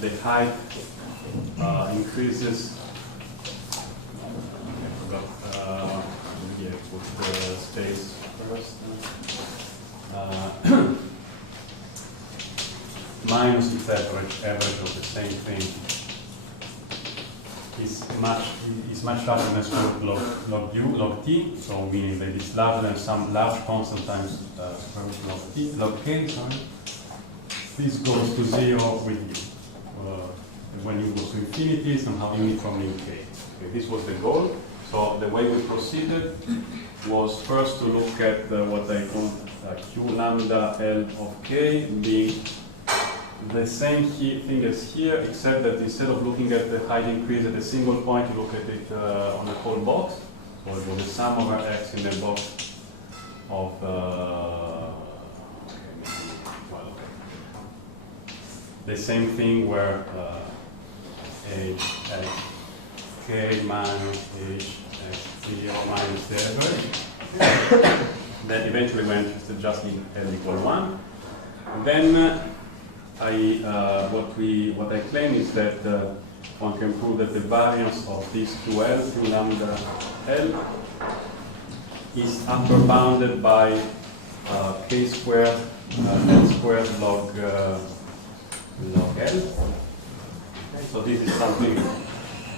the height increases. I forgot. Yeah, put the space first. Minus its average of the same thing is much larger than square root log t, so meaning that it's larger than some large constant times square root log k, sorry. This goes to 0 with u. When u goes to infinity, somehow uniformly in k. Okay, this was the goal. So the way we proceeded was first to look at what I call q lambda L of k being the same thing as here, except that instead of looking at the height increase at a single point, you look at it on the whole box. So it was the sum over x in the box of the same thing where h x k minus h x 0 minus the average. That eventually went to just in L equal 1. And then what I claim is that one can prove that the variance of these two L, q lambda L, is upper bounded by k squared L squared log L. Okay, so this is something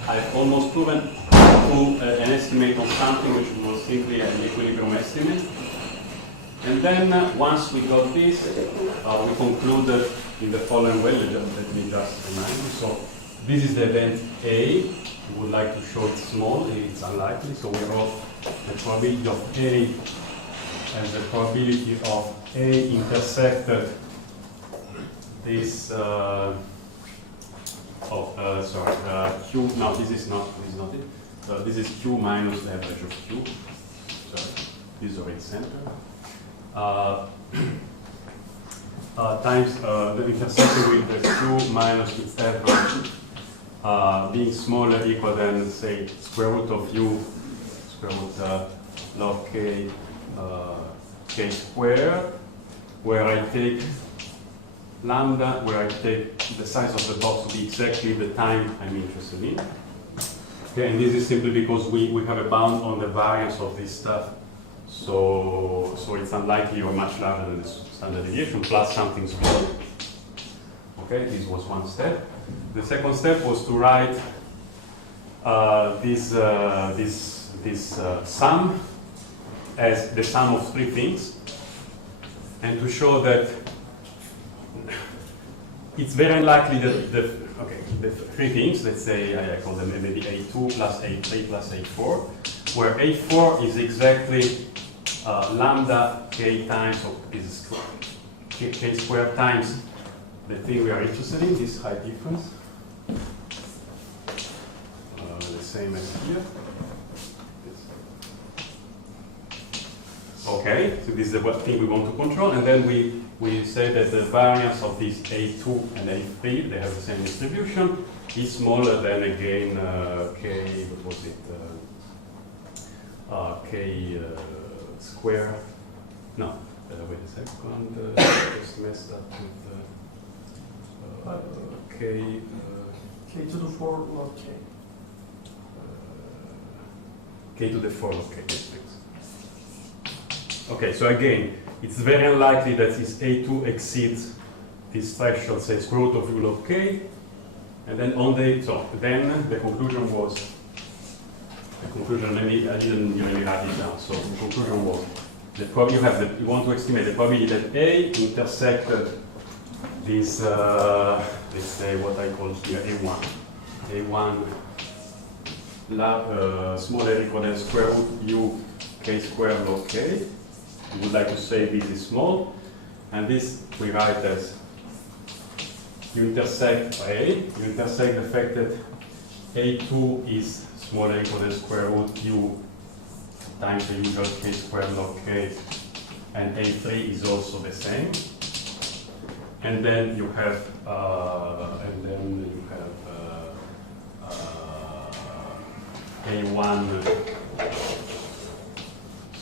I've almost proven to an estimate of something which was simply an equilibrium estimate. And then once we got this, we concluded in the following way. Let me just remind you. So this is the event A. We would like to show it small. It's unlikely. So we wrote the probability of A as the probability of A intersected this. Q. No, this is not it. This is Q minus the average of Q. Sorry, this is already center. Times the intersection with the Q minus its average being smaller equal than, say, square root of U, square root log k, k squared, where I take lambda, where I take the size of the box to be exactly the time I'm interested in. Okay, and this is simply because we have a bound on the variance of this stuff. So it's unlikely or much larger than the standard deviation plus something small. Okay, this was one step. The second step was to write this sum as the sum of three things, and to show that it's very unlikely that the three things, let's say I call them maybe A2 plus A3 plus A4, where A4 is exactly lambda k times, or is k squared times the thing we are interested in, this height difference. The same as here. Okay, so this is the thing we want to control, and then we say that the variance of these A2 and A3, they have the same distribution, is smaller than again k, what was it, k square. No, wait a second, just messed up with k. K to the 4 log k. K to the 4 log k, yes, please. Okay, so again, it's very unlikely that this A2 exceeds this threshold, say square root of u log k, and then then the conclusion was, I didn't really write it down. So the conclusion was that you want to estimate the probability that A intersected this, let's say what I call here A1 smaller or equal than square root u k squared log k. We would like to say this is small, and this we write as you intersect A, you intersect the fact that A2 is smaller or equal than square root u times the usual k squared log k, and A3 is also the same. And then you have A1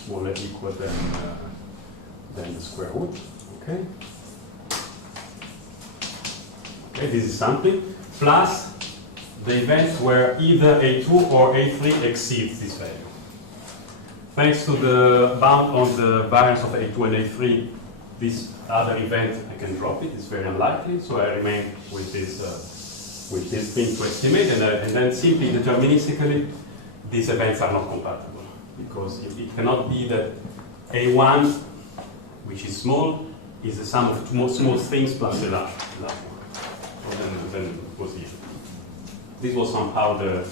smaller equal than the square root. Okay. Okay, this is something, plus the events where either A2 or A3 exceeds this value. Thanks to the bound on the variance of A2 and A3, this other event, I can drop it, it's very unlikely, so I remain with this thing to estimate, and then simply deterministically, these events are not compatible, because it cannot be that A1, which is small, is the sum of two small things plus the large one. So then it was easy. This was somehow the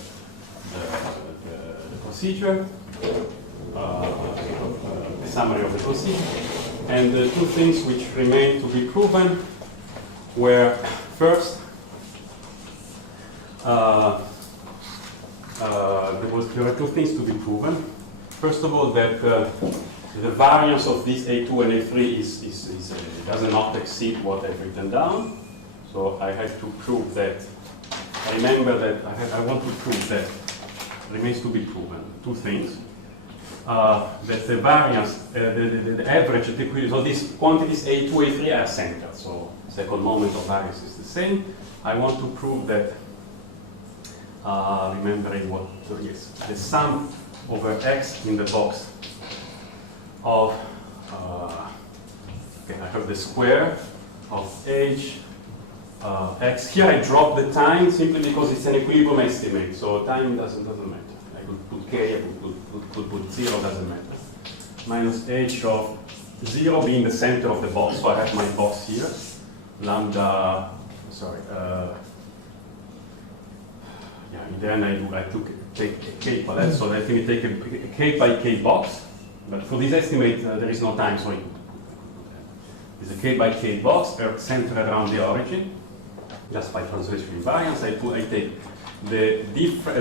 procedure, the summary of the procedure. And the two things which remain to be proven were, first, there were two things to be proven. First of all, that the variance of this A2 and A3 does not exceed what I've written down. So I had to prove that. I remember that I want to prove that remains to be proven. Two things. That the variance, the average at equilibrium, so these quantities A2, A3 are centered, so second moment of variance is the same. I want to prove that, remembering what, so yes, the sum over x in the box of, okay, I have the square of h x. Here I drop the time simply because it's an equilibrium estimate, so time doesn't matter. I could put k, I could put 0, doesn't matter. Minus h of 0 being the center of the box, so I have my box here. Lambda, sorry, yeah, and then I take a k palette, so let me take a k by k box, but for this estimate there is no time, so it's a k by k box centered around the origin. Just by translation invariance, I take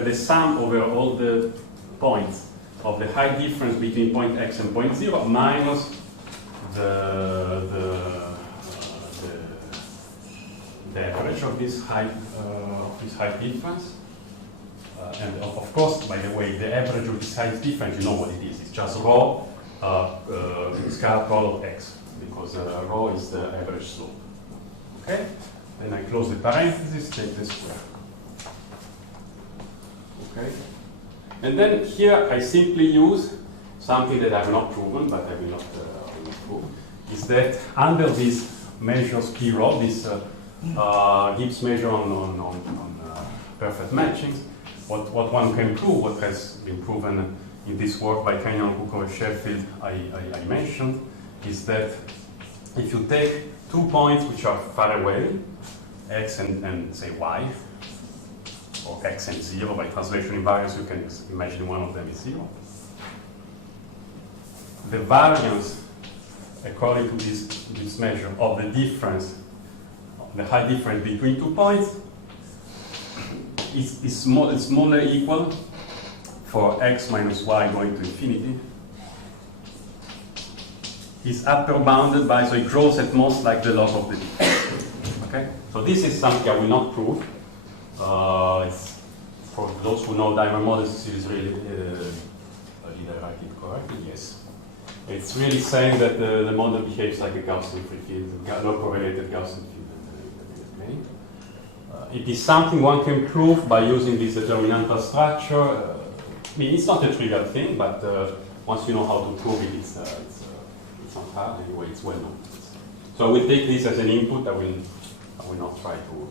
the sum over all the points of the height difference between point x and point 0 minus the average of this height difference. And of course, by the way, the average of this height difference, you know what it is. It's just rho scalar curl of x, because rho is the average slope. Okay? Then I close the parentheses, take the square. Okay? And then here I simply use something that I've not proven, but I will not prove, is that under this measures P rho, this Gibbs measure on perfect matchings, what one can prove, what has been proven in this work by Kenyon, Cook, Sheffield, I mentioned, is that if you take 2 points which are far away, x and say y, or x and 0, by translation invariance, you can imagine one of them is 0. The variance, according to this measure, of the difference, the height difference between 2 points, is smaller equal for x minus y going to infinity. Is upper bounded by, so it grows at most like the log of the difference. Okay? So this is something I will not prove. It's, for those who know diamond models, this is really, did I write it correctly? Yes. It's really saying that the model behaves like a Gaussian free field, no correlated Gaussian field. It is something one can prove by using this determinantal structure. I mean, it's not a trivial thing, but once you know how to prove it, it's not hard. Anyway, it's well known. So I will take this as an input. I will not try to.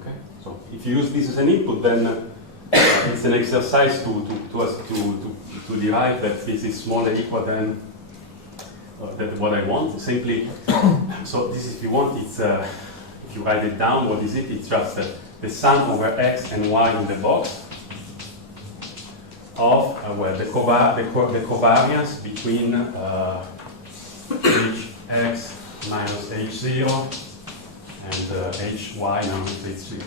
Okay. So if you use this as an input, then it's an exercise to derive that this is smaller equal than that what I want. Simply. So this, if you want, it's. If you write it down, what is it? It's just the sum over x and y in the box of well, the covariance between hx minus h0 and hy minus h0.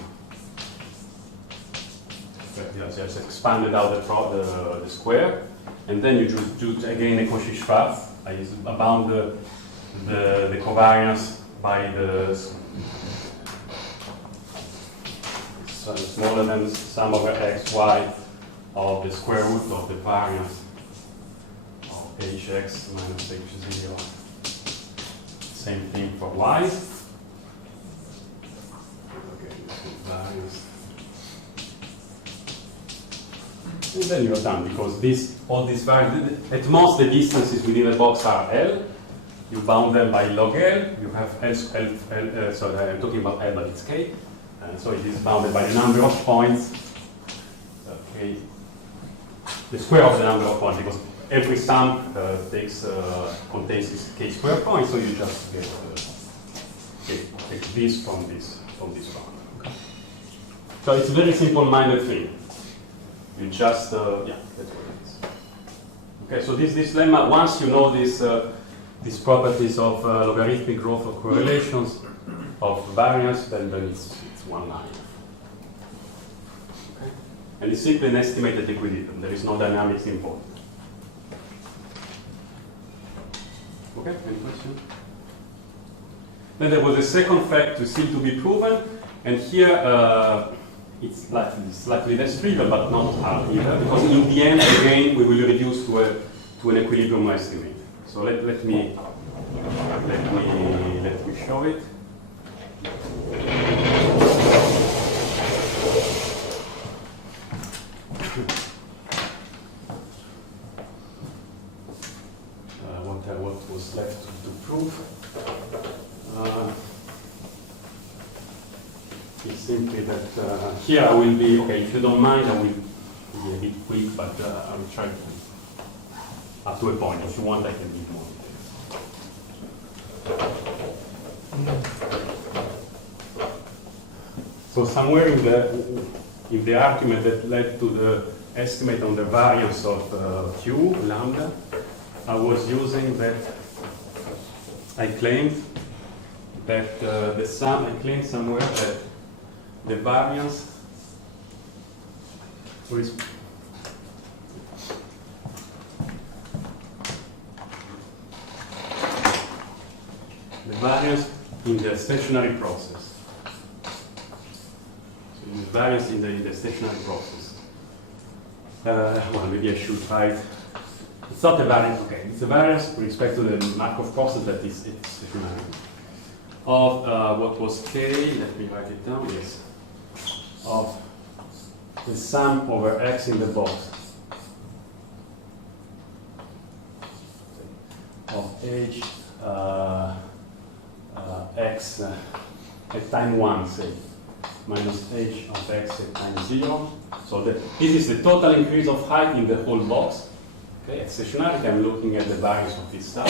Just expanded out the square, and then you just do again a Cauchy-Schwarz. I bound the covariance by the smaller than the sum over x, y of the square root of the variance of hx minus h0. Same thing for y. And then you're done, because all these values, at most the distances within the box are L. You bound them by log L. You have sorry, I'm talking about L, but it's K. So it is bounded by the number of points. Okay, the square of the number of points, because every sum contains this K square point. So you just take this from this bound. Okay. So it's a very simple-minded thing. You just yeah, that's what it is. Okay, so this lemma, once you know these properties of logarithmic growth of correlations of variance, then it's one line. Okay? And it's simply an estimated equilibrium. There is no dynamics involved. Okay, any question? Then there was a second fact still to be proven, and here it's slightly less trivial, but not hard either, because in the end, again, we will reduce to an equilibrium estimate. So let me show it. What was left to prove? It's simply that here I will be, okay, if you don't mind, I will be a bit quick, but I will try to, up to a point. If you want, I can give more details. So somewhere in the argument that led to the estimate on the variance of Q, lambda, I was using that, I claimed that the sum, I claimed somewhere that the variance in the stationary process. So the variance in the stationary process. Well, maybe I should write. It's not a variance, okay. It's a variance with respect to the Markov process that is stationary. Of what was K, let me write it down, yes. Of the sum over X in the box of H X at time 1, say, minus H of X at time 0. So this is the total increase of height in the whole box. Okay, at stationarity, I'm looking at the variance of this stuff,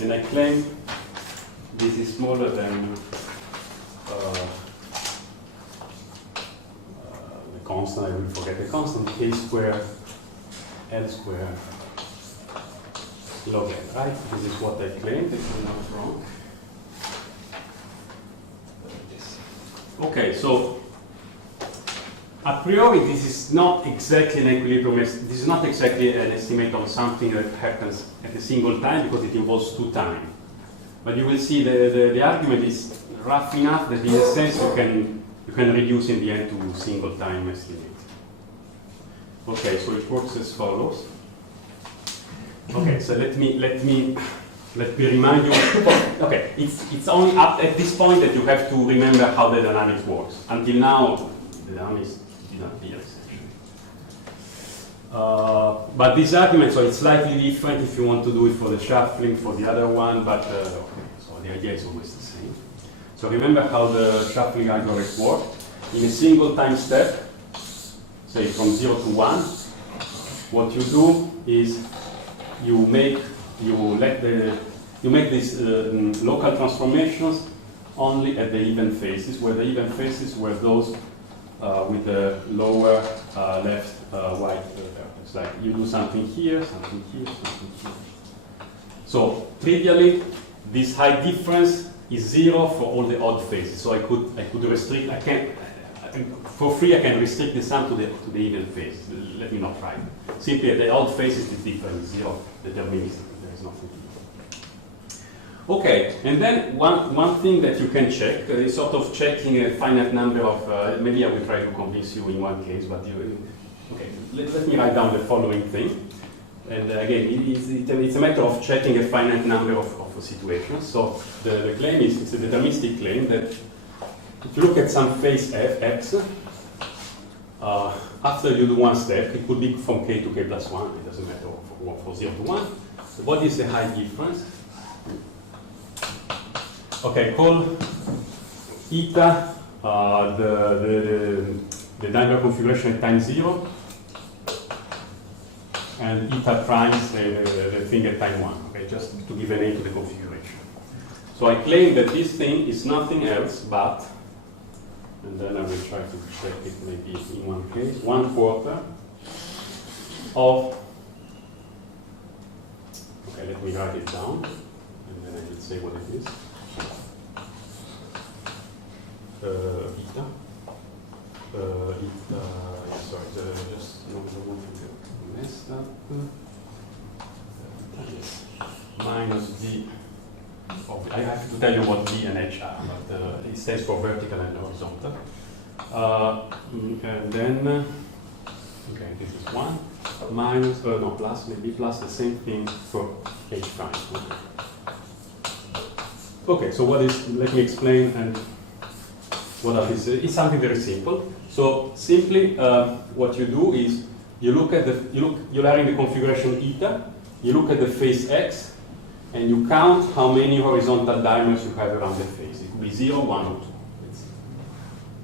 and I claim this is smaller than the constant. I will forget the constant. K squared L squared log n. Right? This is what I claimed. If I'm not wrong. Okay, so a priori, this is not exactly an equilibrium. This is not exactly an estimate of something that happens at a single time, because it involves two times. But you will see the argument is rough enough that in a sense you can reduce in the end to single time estimate. Okay, so it works as follows. Okay, so let me remind you. Okay, it's only up at this point that you have to remember how the dynamics works. Until now, the dynamics did not appear essentially. But this argument, so it's slightly different if you want to do it for the shuffling, for the other one, but okay, so the idea is always the same. So remember how the shuffling algorithm works. In a single time step, say from 0 to 1, what you do is you make these local transformations only at the even faces, where the even faces were those with the lower left white vertex. Like you do something here, something here, something here. So trivially, this height difference is 0 for all the odd faces. So I could restrict. For free, I can restrict the sum to the even faces. Let me not try. Simply at the odd faces, it's different. 0 deterministic. There is nothing. Okay, and then one thing that you can check is sort of checking a finite number of. Maybe I will try to convince you in one case, but okay. Let me write down the following thing. And again, it's a matter of checking a finite number of situations. So the claim it's a deterministic claim that if you look at some phase f, x, after you do one step, it could be from k to k plus 1, it doesn't matter for 0 to 1. So what is the height difference? Okay, call eta the diagonal configuration at time 0, and eta primes the thing at time 1, okay, just to give a name to the configuration. So I claim that this thing is nothing else but, and then I will try to check it maybe in one case, 1/4 of, okay, let me write it down, and then I will say what it is. Eta. Sorry, just no one thing messed up. Yes. Minus d. I have to tell you what d and h are, but it stands for vertical and horizontal. And then, okay, this is 1 minus, no, plus, maybe plus the same thing for h prime. Okay, so what is? Let me explain and. What are these? It's something very simple. So simply, what you do is you look at you're in the configuration eta. You look at the face x, and you count how many horizontal diamonds you have around the face. It could be 0, 1, or 2.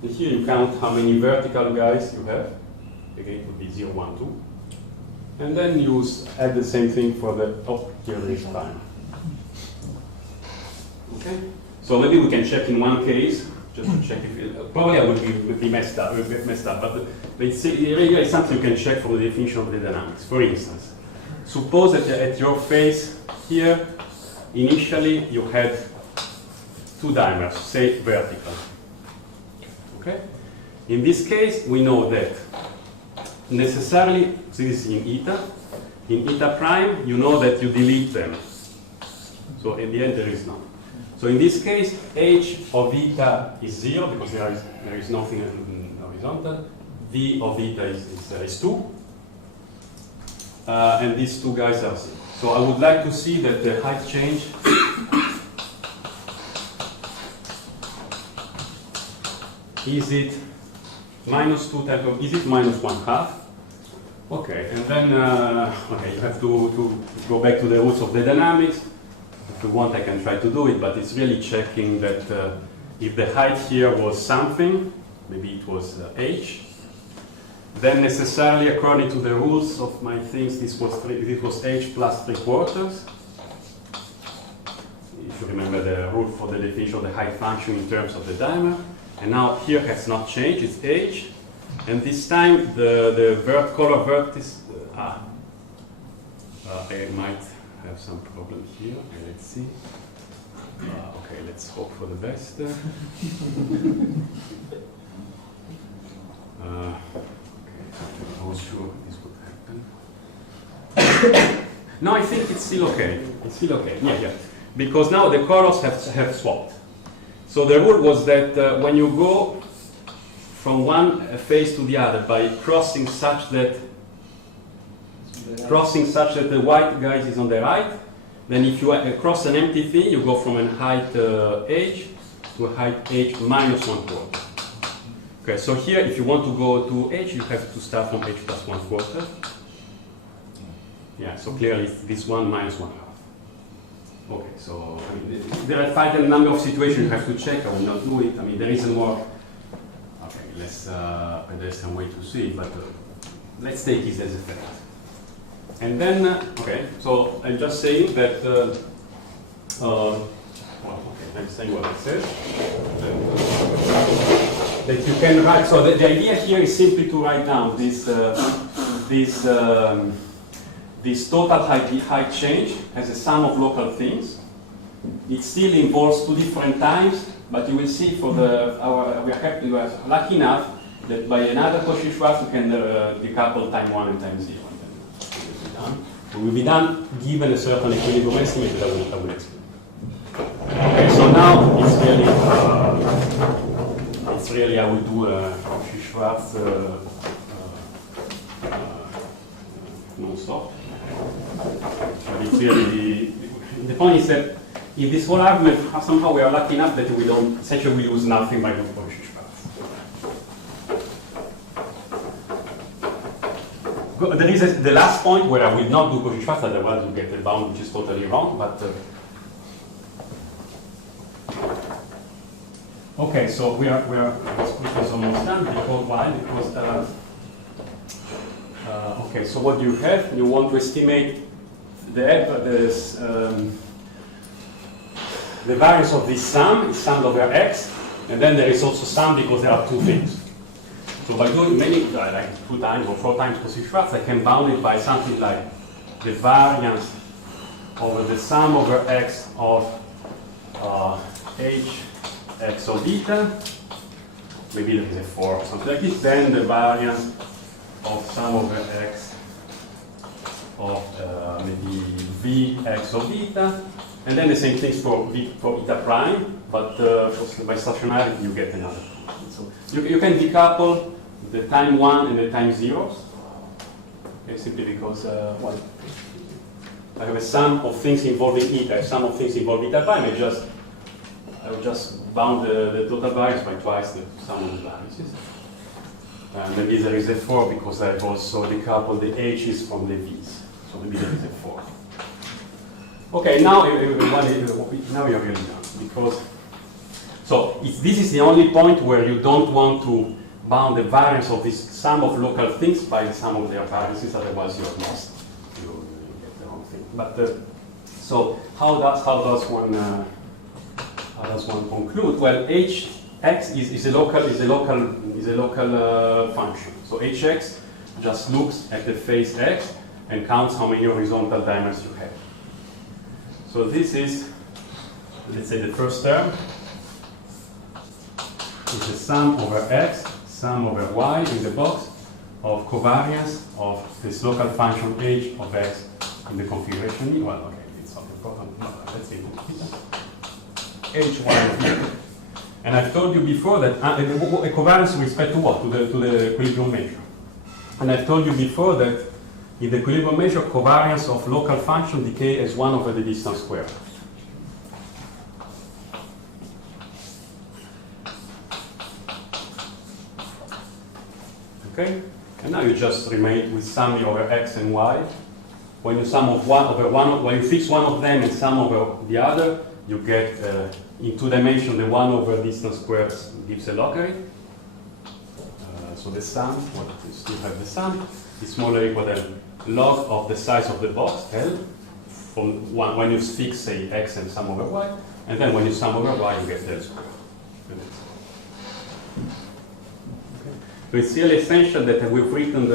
And here you count how many vertical guys you have. Again, it would be 0, 1, 2. And then you add the same thing for the here this time. Okay. So maybe we can check in one case. Just to check if it, probably I would be messed up, but it's really something you can check from the definition of the dynamics. For instance, suppose that at your face here, initially you had 2 diamonds, say vertical. Okay? In this case, we know that necessarily, so this is in eta prime, you know that you delete them. So in the end, there is none. So in this case, h of eta is 0 because there is nothing horizontal. V of eta is 2. And these 2 guys are 0. So I would like to see that the height change is it minus 2 times of, is it minus 1/2? Okay, and then okay, you have to go back to the roots of the dynamics. If you want, I can try to do it, but it's really checking that if the height here was something, maybe it was h, then necessarily according to the rules of my things, this was h plus 3/4. If you remember the rule for the definition of the height function in terms of the diameter. And now here has not changed, it's h. And this time the color vertex, I might have some problem here. Okay, let's see. Okay, let's hope for the best. Okay, I was sure this would happen. No, I think it's still okay. It's still okay. Yeah. Because now the colors have swapped. So the rule was that when you go from one face to the other by crossing such that the white guy is on the right, then if you cross an empty thing, you go from a height h to a height h minus 1/4. Okay, so here if you want to go to h, you have to start from h plus 1/4. Yeah, so clearly this one minus 1/2. Okay, so I mean, there are quite a number of situations you have to check. I will not do it. I mean, there is a more less pedestrian way to see it, but let's take it as a fact. And then, okay, so I'm just saying that, well, okay, I'm saying what it says. That you can write, so the idea here is simply to write down this total height change as a sum of local things. It still involves 2 different times, but you will see for we are lucky enough that by another Cauchy-Schwarz we can decouple time 1 and time 0. It will be done given a certain equilibrium estimate that I will explain. Okay, so now it's really I will do a Cauchy-Schwarz non-stop. But it's really the point is that in this whole argument somehow we are lucky enough that we don't essentially we lose nothing by doing Cauchy-Schwarz. there is the last point where I will not do Cauchy-Schwarz, otherwise you get a bound which is totally wrong. But okay, so we are almost done. Because why? Because okay, so what you have, you want to estimate the variance of this sum is summed over x, and then there is also sum because there are two things. So by doing many, like 2 times or 4 times Cauchy-Schwarz, I can bound it by something like the variance over the sum over x of h x of beta, maybe there is a 4 or something like this, then the variance of sum over x of maybe v x of beta, and then the same things for eta prime, but by stationarity you get another. So you can decouple the time 1 and the time zeros, okay, simply because well, I have a sum of things involving eta, a sum of things involving eta prime. I will just bound the total variance by twice the sum of the variances. And maybe there is a 4 because I've also decoupled the h's from the v's. So maybe there is a 4. Okay, now you're really done. Because, so this is the only point where you don't want to bound the variance of this sum of local things by the sum of their variances, otherwise you're lost. You get the wrong thing. But so how does one conclude? Well, hx is a local function. So hx just looks at the face x and counts how many horizontal diamonds you have. So this is, let's say, the first term is the sum over x, sum over y in the box of covariance of this local function h of x in the configuration E. Well, okay, it's not important. No, let's say h1 of e. And I've told you before that a covariance with respect to what? To the equilibrium measure. And I've told you before that in the equilibrium measure, covariance of local function decay as 1 over the distance squared. Okay? And now you just remain with summing over x and y. When you sum of 1 over 1, when you fix one of them and sum over the other, you get in 2 dimensions the 1 over distance squared gives a logarithm. So the sum, well, you still have the sum, is smaller or equal than log of the size of the box, L, from one, when you fix, say, x and sum over y, and then when you sum over y, you get L squared. Okay. So it's really essential that we've written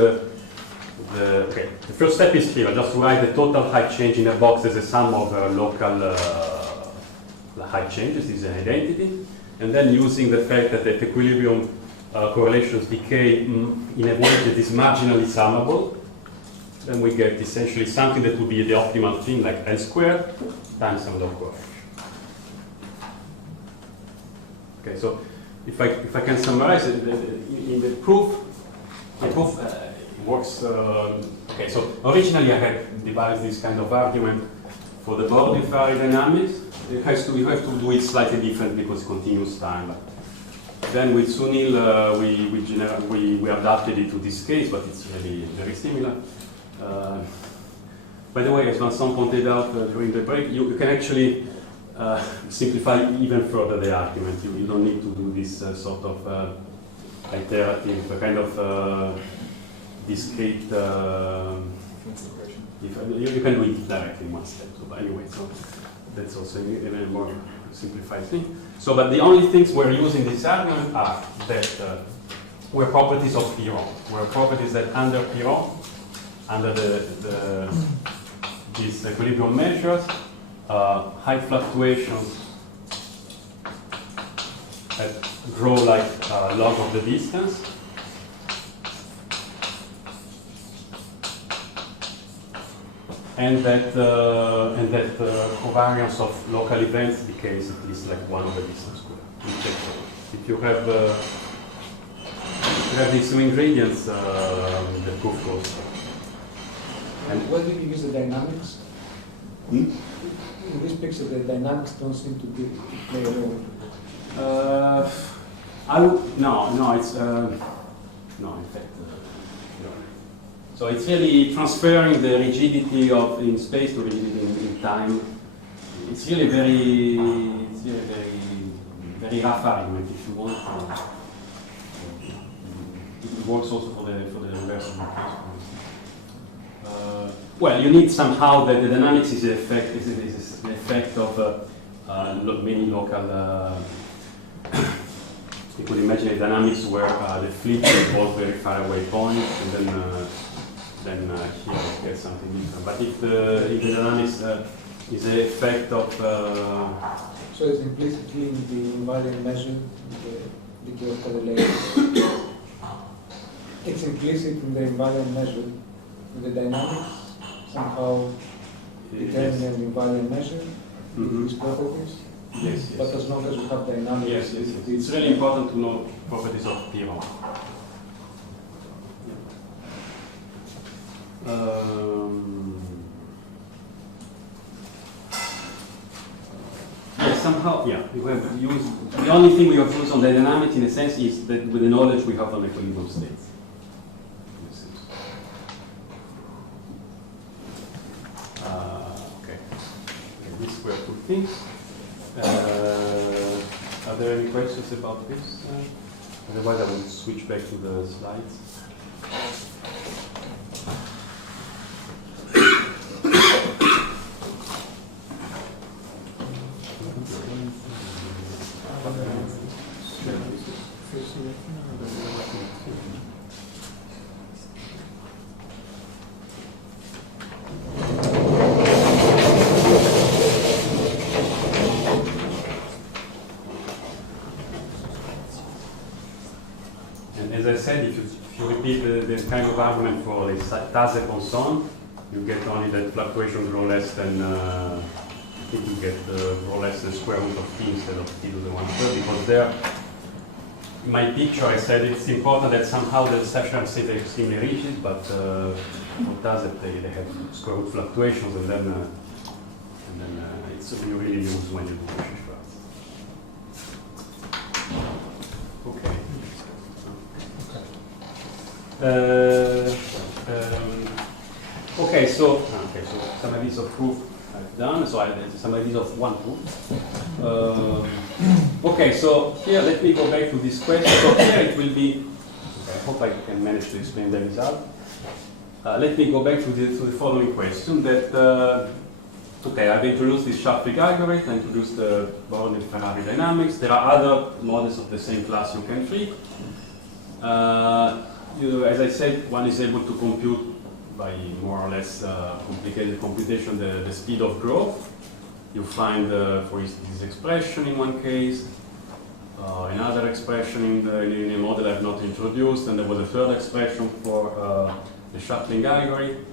okay. The first step is here, just to write the total height change in a box as a sum of local height changes, this is an identity, and then using the fact that at equilibrium correlations decay in a way that is marginally summable, then we get essentially something that would be the optimal thing, like L squared times some log coefficient. Okay, so if I can summarize it, in the proof works. Okay, so originally I had devised this kind of argument for the Borodin-Ferrari dynamics. You have to do it slightly different because it's continuous time. But then with Sunil, we adapted it to this case, but it's really very similar. By the way, as Vincent pointed out during the break, you can actually simplify even further the argument. You don't need to do this sort of iterative, kind of discrete. You can do it directly in one step. So, but anyway, so that's also a more simplified thing. So, but the only things we're using this argument are that were properties of Piron, were properties that under Piron, under these equilibrium measures, high fluctuations grow like log of the distance. And that covariance of local events decays at least like 1 over distance squared. If you have these two ingredients, the proof goes. And why did you use the dynamics? In this picture, the dynamics don't seem to play a role. No, it's no, in fact, So it's really transferring the rigidity of in space to rigidity in time. It's really very rough argument if you want. It works also for the reversible case. Well, you need somehow that the dynamics is an effect of many local. You could imagine a dynamics where the fluid involves very far away points, and then here you get something different. But if the dynamics is an effect of so it's implicitly in the invariant measure, the decay of correlation. It's implicit in the invariant measure, in the dynamics, somehow determine the invariant measure, these properties. Yes, But as long as we have dynamics, yes. It's really important to know properties of Piron. Somehow, yeah, we have used, the only thing we have used on the dynamics in a sense is that with the knowledge we have on equilibrium states. Okay, these were two things. Are there any questions about this? Otherwise I will switch back to the slides. As I said, if you repeat the kind of argument for the Tase Ponson, you get only that fluctuation grow less than, I think you get grow less than square root of t instead of t to the 1/3, because there, in my picture I said it's important that somehow the stationary states are extremely rigid, but for Tase they have square root fluctuations, and then it's you really lose when you do Fischer-Tropsch. Okay. Okay, so some ideas of proof I've done. So some ideas of one proof. Okay, so here let me go back to this question. So here it will be. Okay, I hope I can manage to explain the result. Let me go back to the following question. That okay, I've introduced this Sharp-Rig algorithm. I introduced the Borodin-Ferrari dynamics. There are other models of the same class you can treat. As I said, one is able to compute by more or less complicated computation the speed of growth. You find, for instance, this expression in one case, another expression in a model I've not introduced, and there was a third expression for the Sharp-Rig algorithm.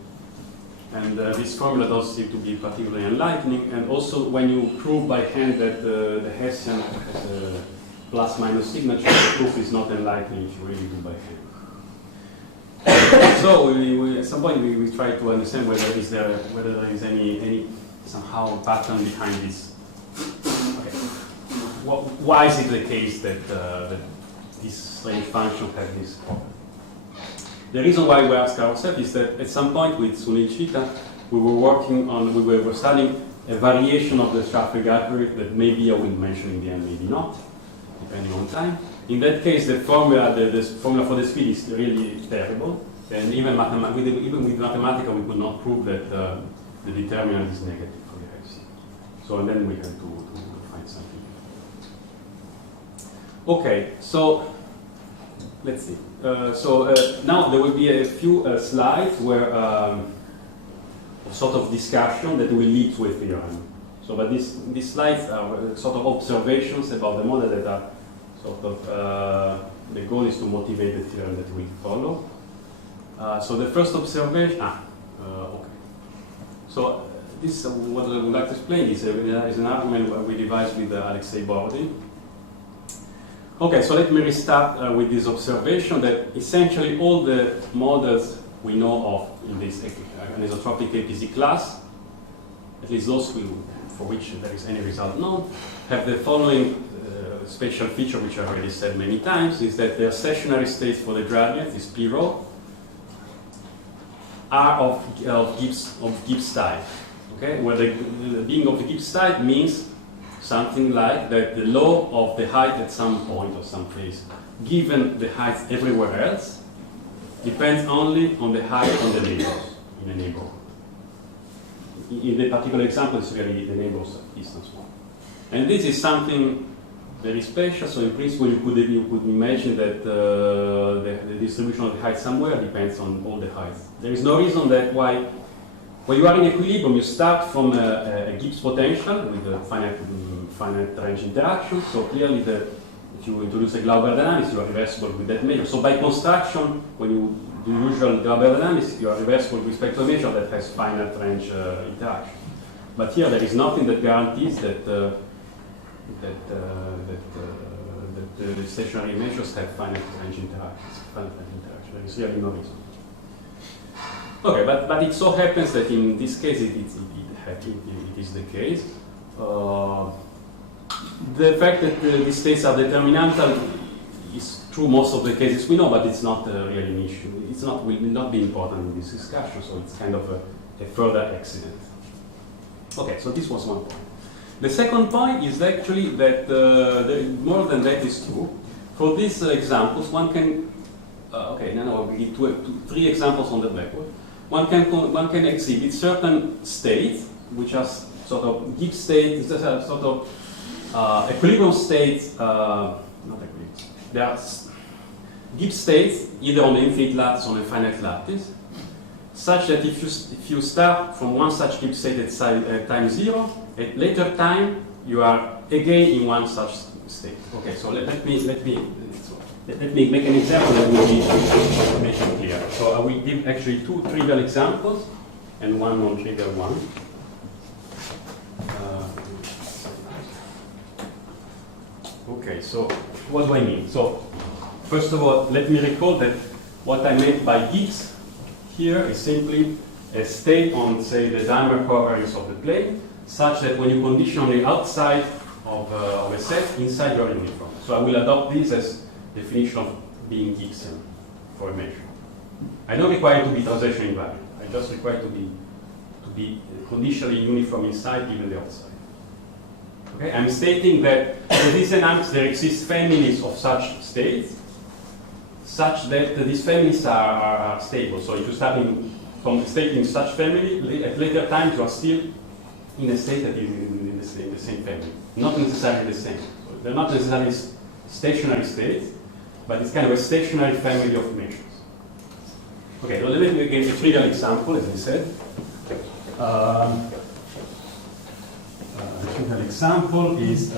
And this formula does seem to be particularly enlightening. And also, when you prove by hand that the Hessian has a plus-minus signature, the proof is not enlightening if you really do by hand. So at some point we try to understand whether there is any somehow pattern behind this. Okay. Why is it the case that this strange function has this problem? The reason why we ask ourselves is that at some point with Sunil Chita we were studying a variation of the Sharp-Rig algorithm that maybe I will mention in the end, maybe not, depending on time. In that case, the formula for the speed is really terrible, and even with Mathematica, we could not prove that the determinant is negative for the Hessian. So, and then we had to find something. Okay, so let's see. Now there will be a few slides where a sort of discussion that will lead to a theorem. So, but these slides are sort of observations about the model that are sort of, the goal is to motivate the theorem that we follow. So the first observation, okay. So this, what I would like to explain is an argument we devised with Alexei Borodin. Okay, so let me restart with this observation that essentially all the models we know of in this anisotropic KPZ class, at least those for which there is any result known, have the following special feature, which I already said many times, is that their stationary states for the gradient is P rho, are of Gibbs type. Okay, where the being of the Gibbs type means something like that the law of the height at some point or some place, given the height everywhere else, depends only on the height on the neighbors in a neighborhood. In the particular example, it's really the neighbors distance one. And this is something very special, so in principle you could imagine that the distribution of the height somewhere depends on all the heights. There is no reason that why, when you are in equilibrium, you start from a Gibbs potential with a finite range interaction, so clearly if you introduce a Glauber dynamics, you are reversible with that measure. So by construction, when you do usual Glauber dynamics, you are reversible with respect to a measure that has finite range interaction. But here there is nothing that guarantees that the stationary measures have finite range interaction. There is really no reason. Okay, but it so happens that in this case it is the case. The fact that these states are determinantal is true most of the cases we know, but it's not really an issue. Will not be important in this discussion, so it's kind of a further accident. Okay, so this was one point. The second point is actually that more than that is true. For these examples, one can, we need three examples on the blackboard. One can exhibit certain states, which are sort of Gibbs states, sort of equilibrium states, not equilibrium. There are Gibbs states either on the infinite lattice or on a finite lattice, such that if you start from one such Gibbs state at time 0, at later time you are again in one such state. Okay, so let me make an example that will make it clear. So I will give actually two trivial examples and one non-trivial one. Okay, so what do I mean? So first of all, let me recall that what I meant by Gibbs here is simply a state on, say, the diameter covariance of the plane, such that when you condition on the outside of a set, inside you are uniform. So I will adopt this as definition of being Gibbsian for a measure. I don't require it to be translation invariant. I just require to be conditionally uniform inside given the outside. Okay, I'm stating that in these dynamics there exist families of such states, such that these families are stable. So if you start from a state in such family, at later times you are still in a state that is in the same family. Not necessarily the same. So they're not necessarily stationary states, but it's kind of a stationary family of measures. Okay, well, let me give a trivial example, as I said. The trivial example is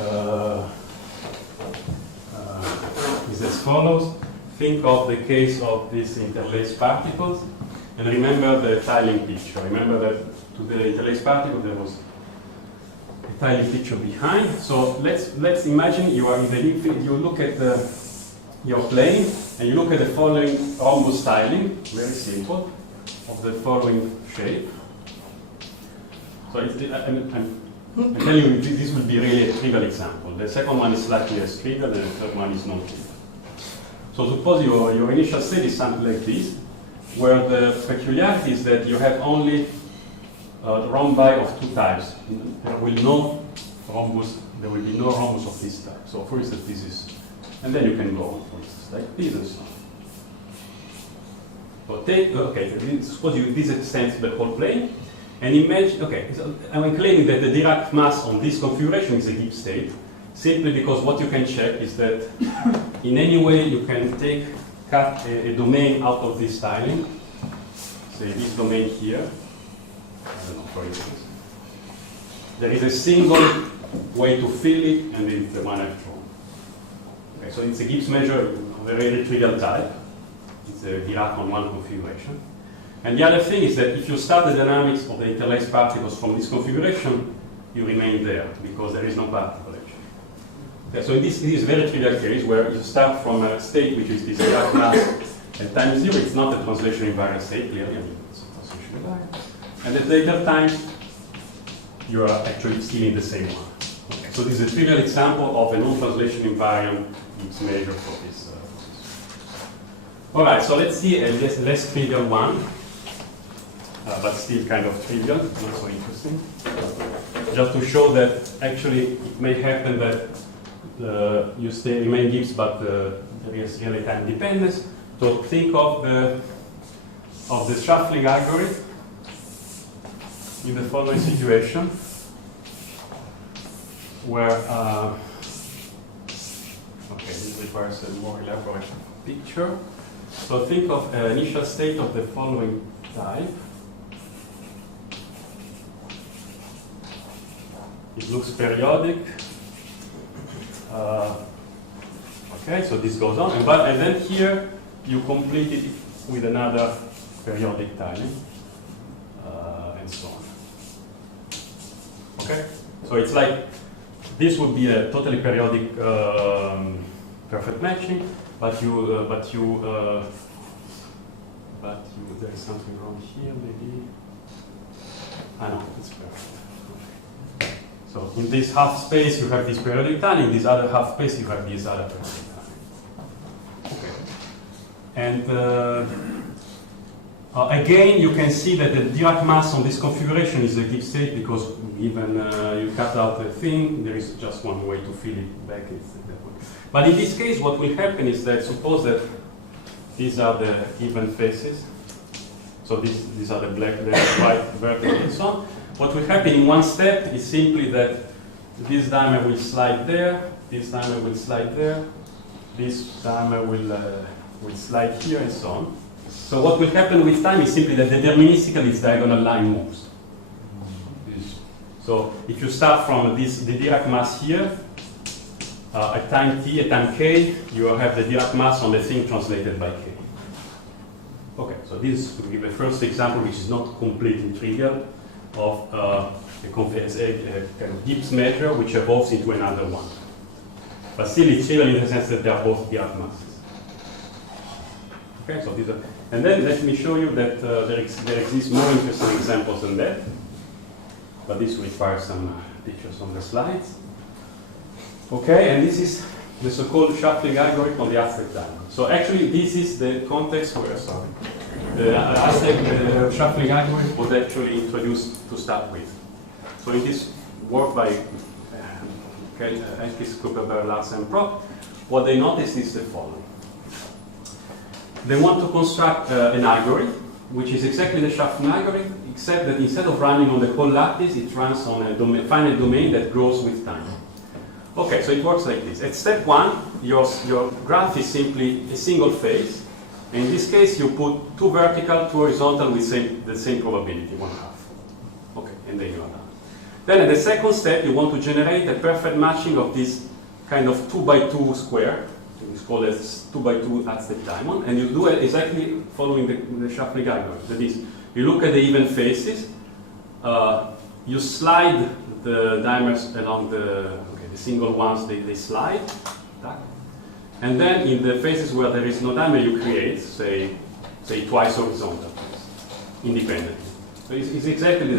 as follows. Think of the case of these interlaced particles, and remember the tiling picture. Remember that to the interlaced particle there was a tiling picture behind. So let's imagine you are in the you look at your plane and you look at the following rhombus tiling, very simple, of the following shape. So I'm telling you this will be really a trivial example. The second one is slightly less trivial, and the third one is non-trivial. So suppose your initial state is something like this, where the peculiarity is that you have only rhombi of two types. There will be no rhombus of this type. So for instance, this is, and then you can go on, for instance, like this and so on. So suppose this extends the whole plane, and imagine, so I'm claiming that the Dirac mass on this configuration is a Gibbs state, simply because what you can check is that in any way you can cut a domain out of this tiling, say this domain here, I don't know, for instance. There is a single way to fill it, and it's the one I've drawn. Okay, so it's a Gibbs measure of a very trivial type. It's a Dirac on one configuration. And the other thing is that if you start the dynamics of the interlaced particles from this configuration, you remain there, because there is no particle action. Okay, so in this is a very trivial case where you start from a state which is this Dirac mass at time 0. It's not a translation invariant state, clearly. I mean, it's a translation invariant. And at later times, you are actually still in the same one. Okay, so this is a trivial example of a non-translation invariant Gibbs measure for this. All right, so let's see a less trivial one. but still kind of trivial, not so interesting. Just to show that actually it may happen that you remain Gibbs, but there is really time dependence. So think of the shuffling algorithm in the following situation, where okay, this requires a more elaborate picture. So think of an initial state of the following type. It looks periodic. Okay, so this goes on, and then here you complete it with another periodic timing, and so on. Okay, so it's like this would be a totally periodic perfect matching, but there is something wrong here, maybe. No, it's perfect. So in this half space you have this periodic timing, in this other half space you have this other periodic timing. Okay. And again, you can see that the Dirac mass on this configuration is a Gibbs state, because given you cut out the thing, there is just one way to fill it back. But in this case, what will happen is that suppose that these are the even faces. So these are the black, the white, vertical, and so on. What will happen in one step is simply that this dimer will slide there, this dimer will slide there, this dimer will slide here, and so on. So what will happen with time is simply that deterministically this diagonal line moves. So if you start from the Dirac mass here, at time t, at time k, you will have the Dirac mass on the thing translated by k. Okay, so this will be the first example, which is not completely trivial, of a kind of Gibbs measure which evolves into another one. But still it's trivial in the sense that they are both Dirac masses. Okay, so these are, and then let me show you that there exist more interesting examples than that. But this requires some pictures on the slides. Okay, and this is the so-called shuffling algorithm on the Aztec diamond. So actually this is the context where, sorry, the Aztec shuffling algorithm was actually introduced to start with. So in this work by Elkis, Kuperberg, Larsen, and Propp, what they noticed is the following. They want to construct an algorithm, which is exactly the shuffling algorithm, except that instead of running on the whole lattice, it runs on a finite domain that grows with time. Okay, so it works like this. At step one, your graph is simply a single phase. In this case, you put two vertical, two horizontal with the same probability, 1/2. Okay, and then you are done. Then at the second step, you want to generate a perfect matching of this kind of 2x2 square. It's called a 2x2 Aztec diamond, and you do it exactly following the shuffling algorithm. That is, you look at the even faces, you slide the dimers along the single ones, they slide, and then in the faces where there is no dimer, you create, say twice horizontal, independently. So it's exactly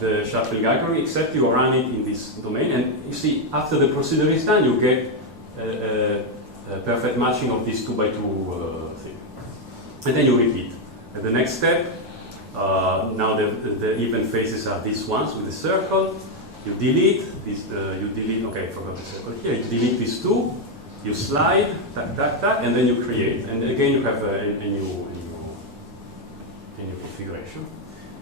the shuffling algorithm, except you run it in this domain, and you see, after the procedure is done, you get a perfect matching of this 2x2 thing. And then you repeat. At the next step, now the even faces are these ones with the circle. You delete this, okay, I forgot the circle here. You delete these two, you slide, and then you create. And again, you have a new configuration.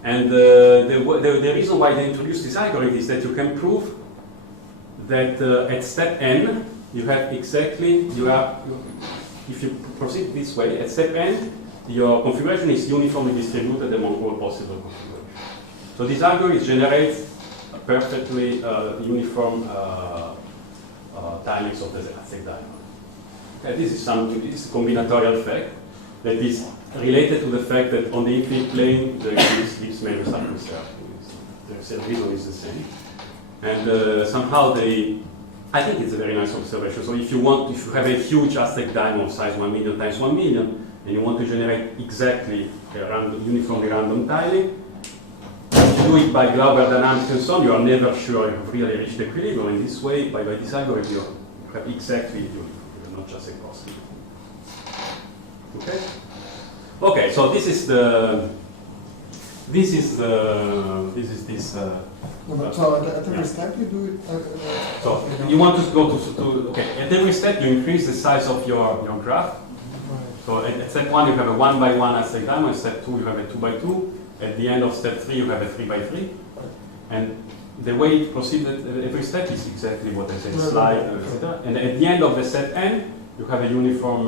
And the reason why they introduced this algorithm is that you can prove that at step n, you have exactly, if you proceed this way, at step n, your configuration is uniformly distributed among all possible configurations. So this algorithm generates a perfectly uniform timings of the Aztec diamond. Okay, this is a combinatorial fact that is related to the fact that on the infinite plane, the Gibbs measures are preserved. The reason is the same. And somehow I think it's a very nice observation. So if you have a huge Aztec diamond of size 1 million times 1 million, and you want to generate exactly a uniformly random tiling, if you do it by Glauber dynamics and so on, you are never sure you have really reached equilibrium. In this way, by this algorithm, you have exactly uniform, not just a constant. Okay? Okay, so this is the this is this. No, but so at every step you do it. So you want to go to okay. At every step you increase the size of your graph. Right. So at step 1 you have a 1 by 1 Aztec diamond. At step 2 you have a 2 by 2. At the end of step 3 you have a 3 by 3. And the way it proceeds at every step is exactly what I said, slide, etc. And at the end of the step n, you have a uniform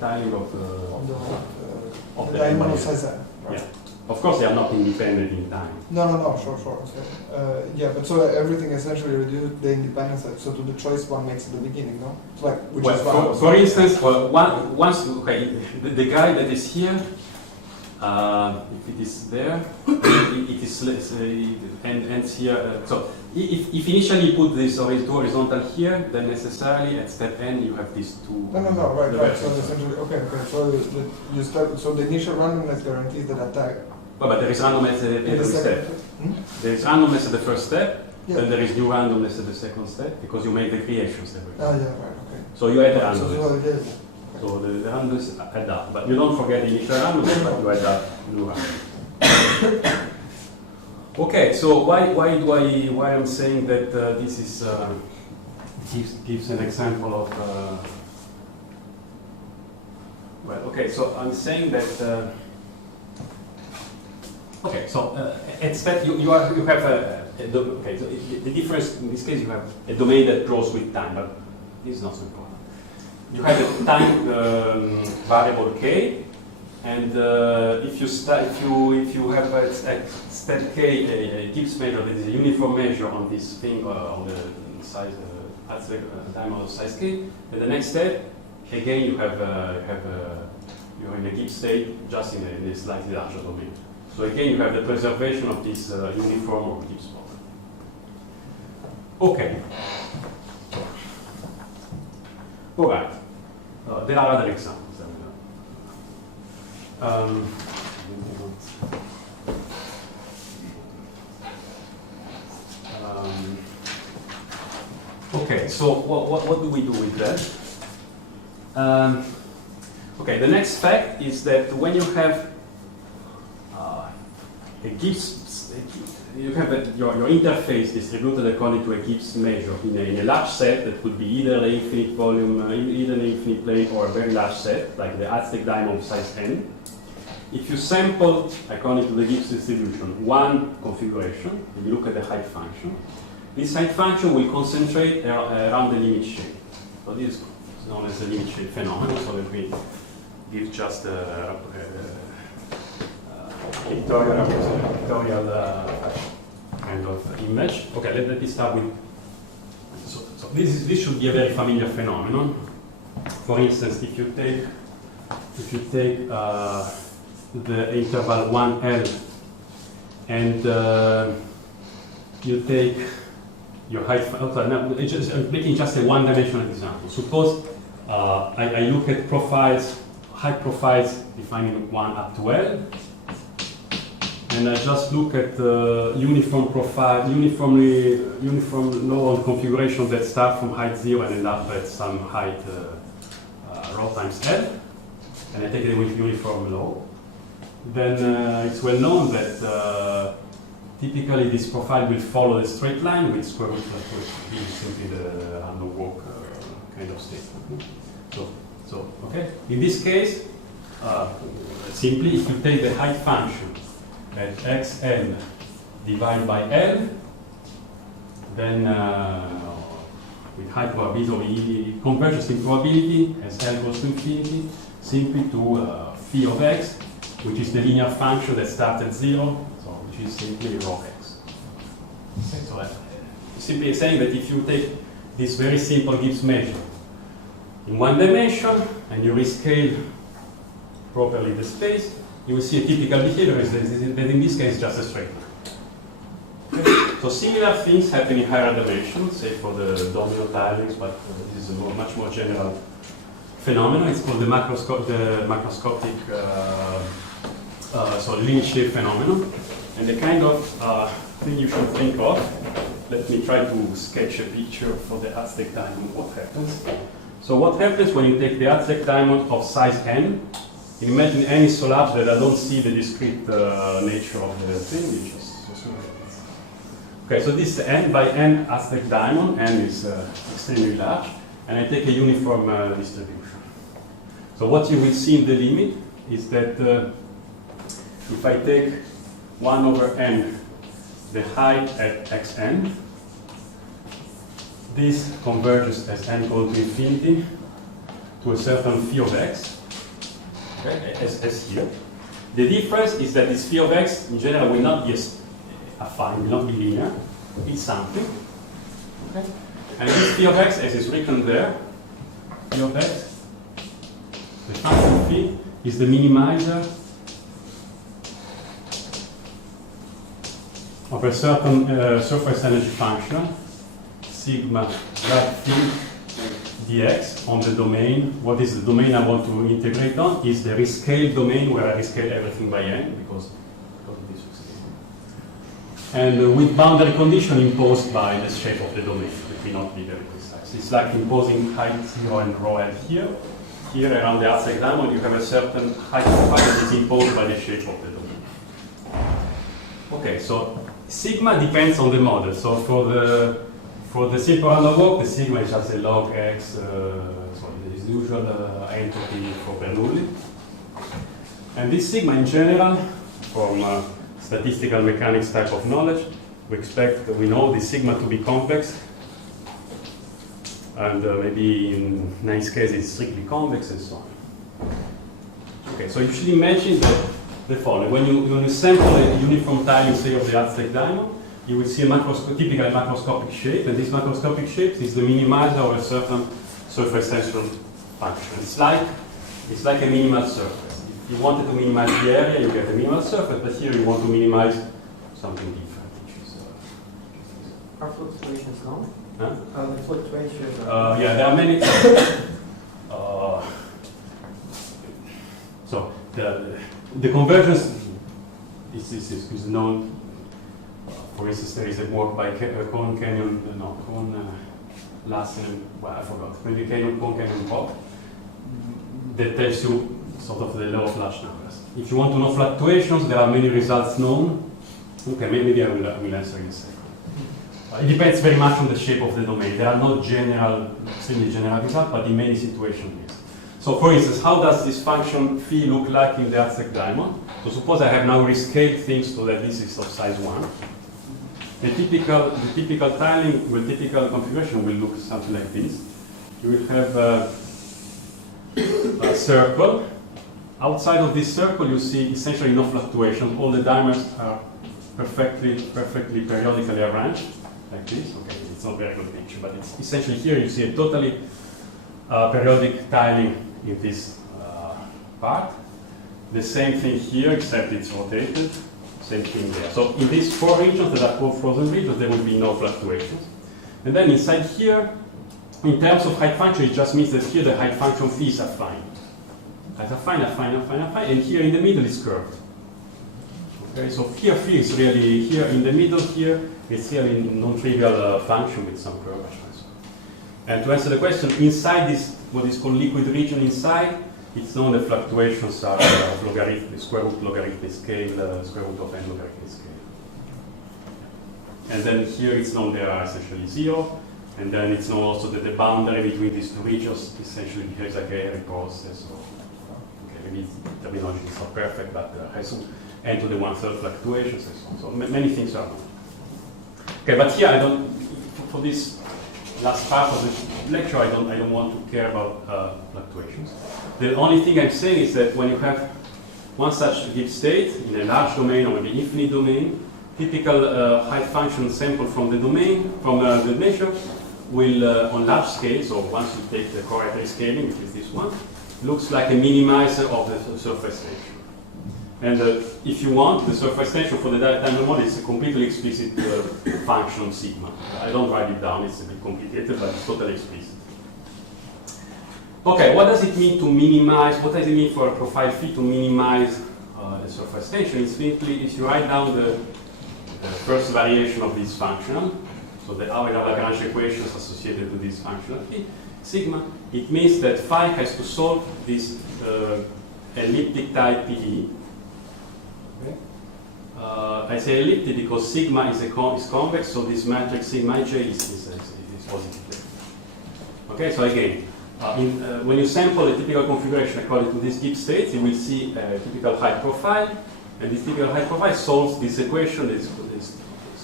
tiling of the diagonal size n. Right. Yeah. Of course, they are not independent in time. No, sure. Okay. Yeah, but so everything essentially reduces the independence. So to the choice one makes at the beginning, no? So like, which is for instance, once okay, the guy that is here, if it is there, it is ends here. So if initially you put this horizontal here, then necessarily at step n you have these two. No, right. So essentially, okay. So you start. So the initial randomness guarantees that attack. But there is randomness at every step. There is randomness at the first step, then there is new randomness at the second step, because you make the creations every time. Right, okay. So you add the randomness. So the randomness add up. But you don't forget the initial randomness, but you add up new randomness. Okay, so why I'm saying that this is gives an example of well, okay, so I'm saying that okay, so at step you have okay, so the difference in this case, you have a domain that grows with time, but this is not so important. You have a time variable k, and if you have at step k a Gibbs measure that is a uniform measure on this thing on the size diagonal of size k, at the next step again you have you're in a Gibbs state just in a slightly larger domain. So again, you have the preservation of this uniform or Gibbs spot. Okay. All right. There are other examples. Okay. So what do we do with that? Okay. The next fact is that when you have a Gibbs, you have your interface distributed according to a Gibbs measure in a large set that could be either an infinite volume, either an infinite plane, or a very large set, like the Aztec diamond of size n. If you sample, according to the Gibbs distribution, one configuration, and you look at the height function, this height function will concentrate around the limit shape. So this is known as the limit shape phenomenon, so that we give just a pictorial kind of image. Okay, let me start with. So this should be a very familiar phenomenon. For instance, if you take the interval 1L and you take your height. Okay, now I'm making just a one-dimensional example. Suppose I look at profiles, height profiles defining 1 up to L. And I just look at the uniform profile, uniform normal configuration that start from height 0 and end up at some height rho times L, and I take it with uniform low. Then it's well known that typically this profile will follow the straight line with square root of which is simply the random walk kind of statement. So okay. In this case, simply if you take the height function at xn divided by L, then with high probability, or the convergence in probability as L goes to infinity, simply to phi of x, which is the linear function that starts at 0, so which is simply rho x. Okay, so simply saying that if you take this very simple Gibbs measure in one dimension and you rescale properly the space, you will see a typical behavior that in this case is just a straight line. Okay. So similar things happen in higher dimensions, say for the domino tilings, but this is a much more general phenomenon. It's called the macroscopic limit shape phenomenon. And the kind of thing you should think of, let me try to sketch a picture for the Aztec diamond, what happens. So what happens when you take the Aztec diamond of size n, imagine n is so large that I don't see the discrete nature of the thing, which is okay, so this is n by n Aztec diamond, n is extremely large, and I take a uniform distribution. So what you will see in the limit is that if I take 1 over n, the height at xn, this converges as n goes to infinity to a certain phi of x, okay, as here. The difference is that this phi of x in general will not be affine, will not be linear, it's something. Okay? And this phi of x, as is written there, phi of x, the function phi is the minimizer of a certain surface energy function, sigma grad phi dx on the domain. What is the domain I want to integrate on? Is the rescaled domain where I rescale everything by n because of this rescale. And with boundary condition imposed by the shape of the domain, which may not be very precise. It's like imposing height 0 and rho L here. Here around the Aztec diamond you have a certain height of phi that is imposed by the shape of the domain. Okay, so sigma depends on the model. So for the simple random walk, the sigma is just a log x, so the usual entropy for Bernoulli. And this sigma in general, from statistical mechanics type of knowledge, we know the sigma to be convex, and maybe in nice cases it's strictly convex and so on. Okay, so you should imagine that the following: when you sample a uniform tiling, say, of the Aztec diamond, you will see a typical macroscopic shape, and this macroscopic shape is the minimizer of a certain surface tension function. It's like a minimal surface. If you wanted to minimize the area, you get a minimal surface, but here you want to minimize something different. Are fluctuations known? Huh? The fluctuations yeah, there are many. So the convergence is known. For instance, there is a work by Lassen, well, I forgot, maybe Cohn Canyon Pop, that tells you sort of the law of large numbers. If you want to know fluctuations, there are many results known. Okay, maybe I will answer in a second. It depends very much on the shape of the domain. There are no extremely general results, but in many situations, yes. So for instance, how does this function phi look like in the Aztec diamond? So suppose I have now rescaled things so that this is of size 1. The typical tiling, the typical configuration will look something like this. You will have a circle. Outside of this circle, you see essentially no fluctuation. All the diamonds are perfectly periodically arranged, like this. Okay, it's not a very good picture, but it's essentially here you see a totally periodic tiling in this part. The same thing here, except it's rotated. Same thing there. So in these 4 regions that are called frozen regions, there will be no fluctuations. And then inside here, in terms of height function, it just means that here the height function phi is affine. It's affine, and here in the middle is curved. Okay, so here phi is really, here in the middle here, it's really non-trivial function with some curvature. And to answer the question, inside this, what is called liquid region inside, it's known that fluctuations are logarithmic, square root logarithmic scale, square root of n logarithmic scale. And then here it's known they are essentially 0. And then it's known also that the boundary between these 2 regions essentially behaves like a Airy process. So, okay, maybe the terminology is not perfect, but has n to the 1/3 fluctuations and so on. So many things are known. Okay, but here I don't, for this last part of the lecture, I don't want to care about fluctuations. The only thing I'm saying is that when you have one such given state in a large domain or maybe infinite domain, typical height function sample from the domain, from the measure, will on large scale, so once you take the correct rescaling, which is this one, looks like a minimizer of the surface tension. And if you want, the surface tension for the direct time model is a completely explicit function sigma. I don't write it down, it's a bit complicated, but it's totally explicit. Okay, what does it mean to minimize, what does it mean for a profile phi to minimize the surface tension? It's simply, if you write down the first variation of this function, so the Lagrange equations associated with this functional phi, sigma, it means that phi has to solve this elliptic type PDE. Okay. I say elliptic because sigma is convex, so this matrix sigma j is positive. Okay, so again, when you sample a typical configuration according to these Gibbs states, you will see a typical height profile, and this typical height profile solves this equation that is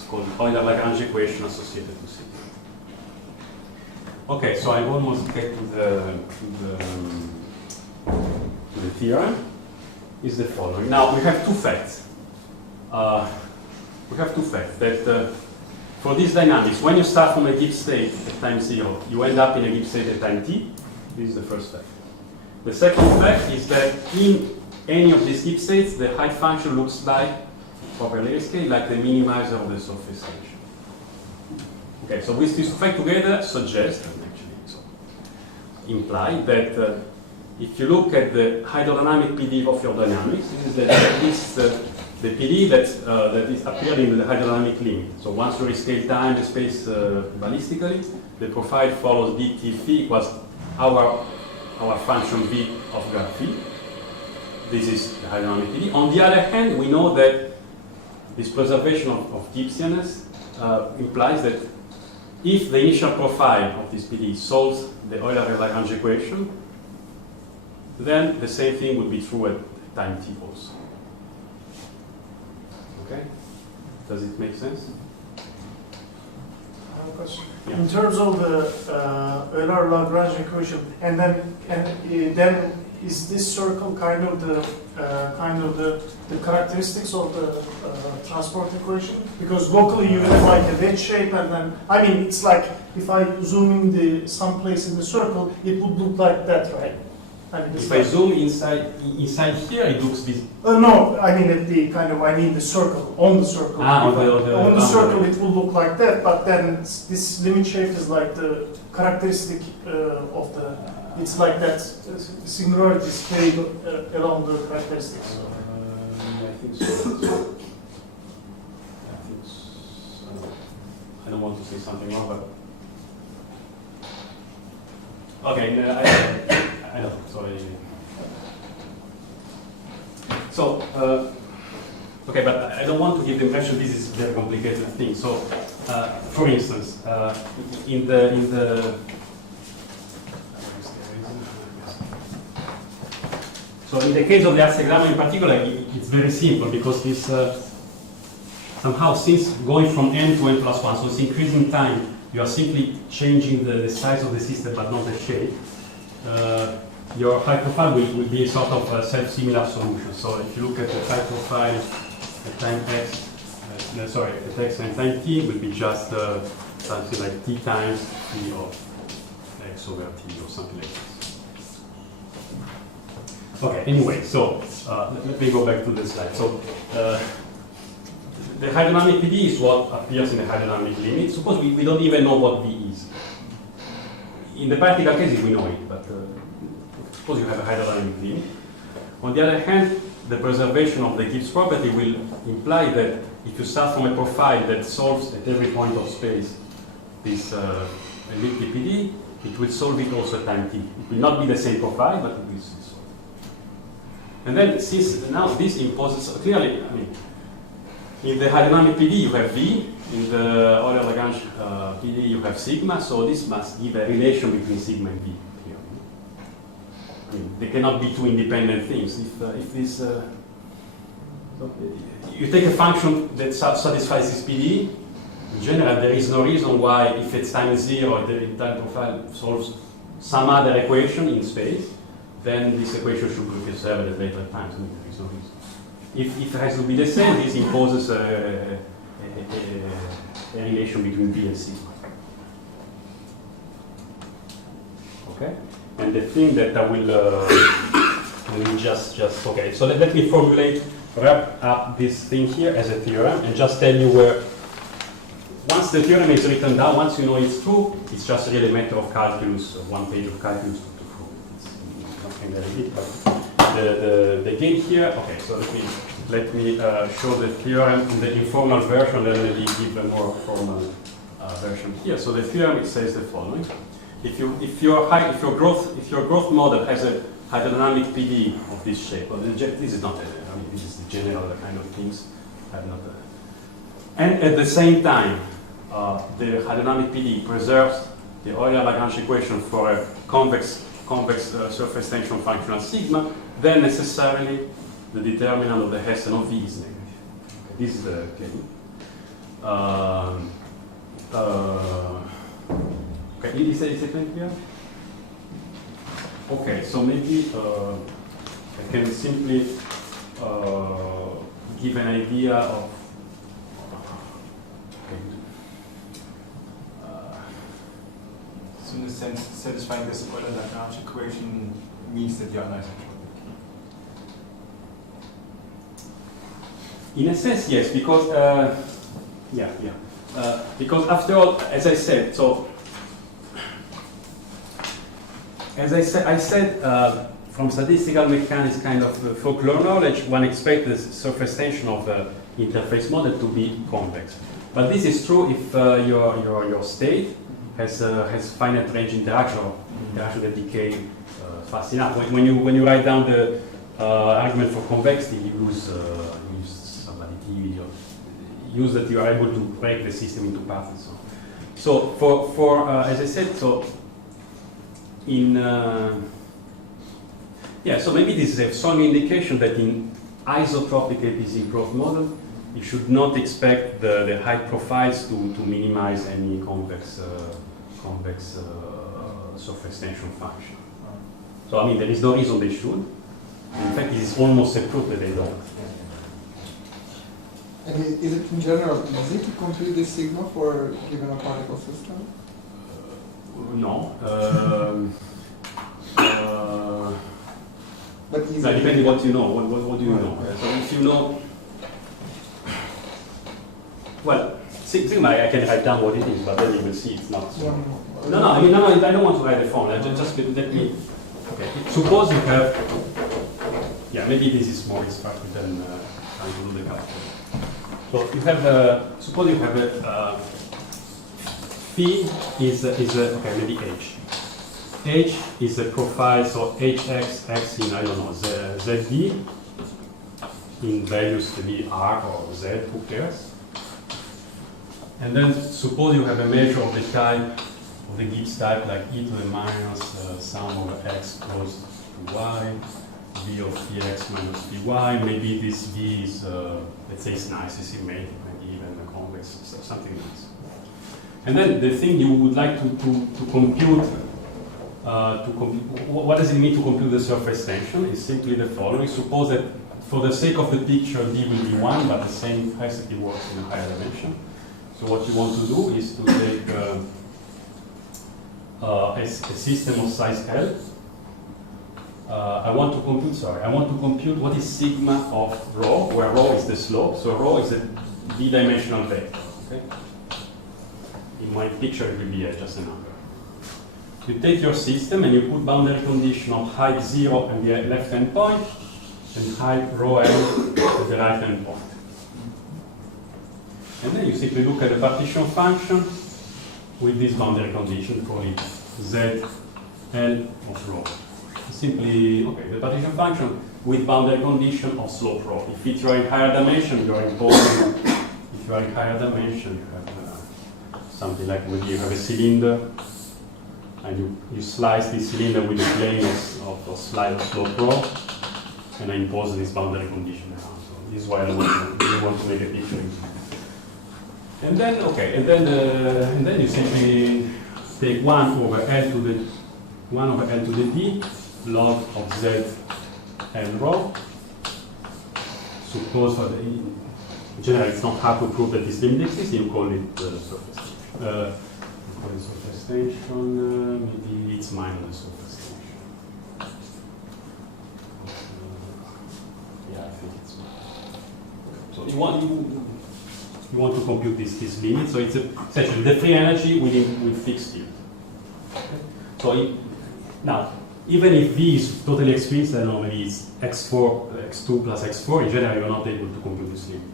called Euler-Lagrange equation associated to sigma. Okay, so I almost get to the theorem. Is the following. Now we have two facts. That for these dynamics, when you start from a Gibbs state at time 0, you end up in a Gibbs state at time t. This is the first fact. The second fact is that in any of these Gibbs states, the height function looks like, over layer scale, like the minimizer of the surface tension. Okay, so with these two facts together suggest, and actually so imply that if you look at the hydrodynamic PD of your dynamics, this is the PD that is appearing in the hydrodynamic limit. So once you rescale time and space ballistically, the profile follows dt phi equals our function v of graph phi. This is the hydrodynamic PD. On the other hand, we know that this preservation of Gibbsianness implies that if the initial profile of this PD solves the Euler-Lagrange equation, then the same thing would be true at time t also. Okay? Does it make sense? I have a question. Yeah. In terms of the Euler-Lagrange equation, and then is this circle kind of the characteristics of the transport equation? Because locally you have like a wedge shape, and then I mean it's like if I zoom in some place in the circle, it would look like that, right? I mean, If I zoom inside here, it looks this. No, I mean at the the circle, on the circle. On the circle it will look like that, but then this limit shape is like the characteristic of the, it's like that singularity scale along the characteristics. I think so. I don't want to say something wrong, but okay, no, I know, sorry. So, okay, but I don't want to give the impression this is a very complicated thing. So, for instance, in the so in the case of the hexagram in particular, it's very simple because this somehow, since going from n to n plus 1, so it's increasing time, you are simply changing the size of the system but not the shape. Your height profile will be a sort of a self-similar solution. So if you look at the height profile at time x, at x and time t, it will be just something like t times t of x over t or something like this. Okay, anyway, so let me go back to the slide. So the hydrodynamic PD is what appears in the hydrodynamic limit. Suppose we don't even know what V is. In the practical cases, we know it, but suppose you have a hydrodynamic limit. On the other hand, the preservation of the Gibbs property will imply that if you start from a profile that solves at every point of space this elliptic PD, it will solve it also at time t. It will not be the same profile, but it will solve. And then, since now this imposes clearly, I mean, in the hydrodynamic PD you have V, in the Euler-Lagrange PD you have sigma, so this must give a relation between sigma and V here. I mean, they cannot be two independent things. If this, you take a function that satisfies this PD, in general there is no reason why, if its time is 0, the time profile solves some other equation in space, then this equation should be preserved at later times. I mean, there is no reason. If it has to be the same, this imposes a relation between V and sigma. Okay? And the thing that I will just okay. So let me wrap up this thing here as a theorem and just tell you where, once the theorem is written down, once you know it's true, it's just really a matter of calculus, one page of calculus to prove it. It's nothing very big, but the gain here, okay, so let me show the theorem in the informal version, then maybe give a more formal version here. So the theorem, it says the following: if your growth model has a hydrodynamic PD of this shape. Well, this is not, this is the general kind of things. And at the same time, the hydrodynamic PD preserves the Euler-Lagrange equation for a convex surface tension functional sigma, then necessarily the determinant of the Hessian of V is negative. Okay, this is the claim. Okay, is it clear? Okay, so maybe I can simply give an idea of. So in a sense, satisfying this Euler-Lagrange equation means that you are anisotropic. In a sense, yes, because because after all, as I said, from statistical mechanics kind of folklore knowledge, one expects the surface tension of the interface model to be convex. But this is true if your state has finite range interaction or interaction that decay fast enough. When you write down the argument for convexity, you use some additive, use that you are able to break the system into parts and so on. So for as I said, so in so maybe this is a strong indication that in isotropic KPZ growth model, you should not expect the height profiles to minimize any convex surface tension function. So I mean, there is no reason they should. In fact, it is almost a proof that they don't. And is it in general easy to compute this sigma for given a particle system? No. But easy. Depending what you know. What do you know? So if you know, well, sigma, I can write down what it is, but then you will see it's not. No, I mean, I don't want to write the formula. Just let me. Okay. Suppose you have. Yeah, maybe this is more instructive than trying to do the calculation. So you have suppose you have a phi is okay, maybe h. H is a profile, so hx x in I don't know zd in values to be r or z, who cares? And then suppose you have a measure of the type of the Gibbs type like e to the minus sum over x close to y. V of Vx minus Vy, maybe this V is, let's say it's nice, it's symmetric, maybe even convex, something nice. And then the thing you would like to compute, what does it mean to compute the surface tension is simply the following. Suppose that for the sake of the picture, D will be 1, but the same recipe works in a higher dimension. So what you want to do is to take a system of size L. I want to compute what is sigma of rho, where rho is the slope. So rho is a d-dimensional vector. Okay? In my picture, it will be just a number. You take your system and you put boundary condition of height 0 at the left-hand point and height rho L at the right-hand point. And then you simply look at the partition function with this boundary condition, call it Z L of rho. Simply, okay, the partition function with boundary condition of slope rho. If you are in higher dimension, you are imposing, if you are in higher dimension, you have something like maybe you have a cylinder, and you slice this cylinder with a plane of slide of slope rho, and I impose this boundary condition around. So this is why I want to make a picture. And then, okay, and then you simply take 1 over L to the D log of Z and rho. Suppose for in general it's not hard to prove that this limit exists, you call it surface tension. Surface tension, maybe it's minus the surface tension. Yeah, I think it's so you want to compute this limit, so it's essentially the free energy with fixed field. Okay? So now, even if V is totally explicit, I don't know, maybe it's x4, x2 plus x4, in general you're not able to compute this limit.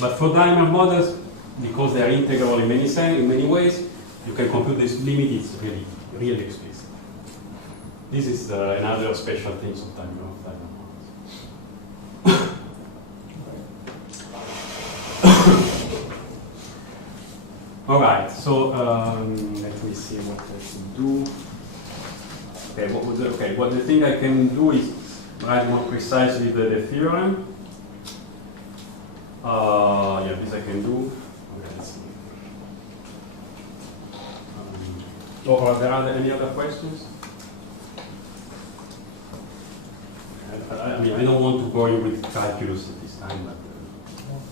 But for dynamic models, because they are integral in many ways, you can compute this limit, it's really explicit. This is another special thing of time. All right, so let me see what I should do. Okay, what the thing I can do is write more precisely the theorem. Yeah, this I can do. Okay, let's see. Are there any other questions? I mean, I don't want to bore you with calculus at this time,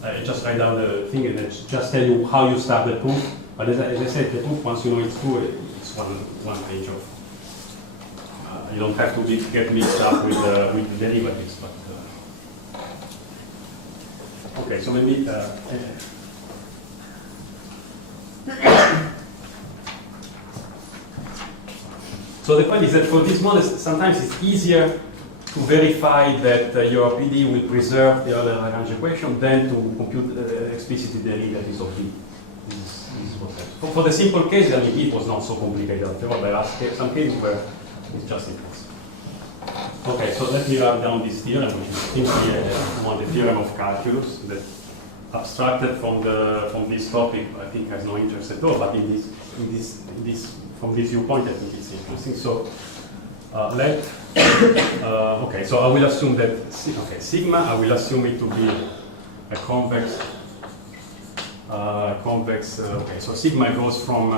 but I just write down the thing and just tell you how you start the proof. But as I said, the proof, once you know it's true, it's one page of. You don't have to get mixed up with the derivatives, but. Okay, so maybe. So the point is that for these models, sometimes it's easier to verify that your PDE will preserve the other Lagrange equation than to compute explicitly the derivatives of V. This is what happens. For the simple case, I mean, it was not so complicated after all. There are some cases where it's just impossible. Okay, so let me write down this theorem, which is simply the theorem of calculus that abstracted from this topic, I think has no interest at all. But from this viewpoint, I think it's interesting. So okay, so I will assume that sigma. I will assume it to be a convex. Okay, so sigma goes from.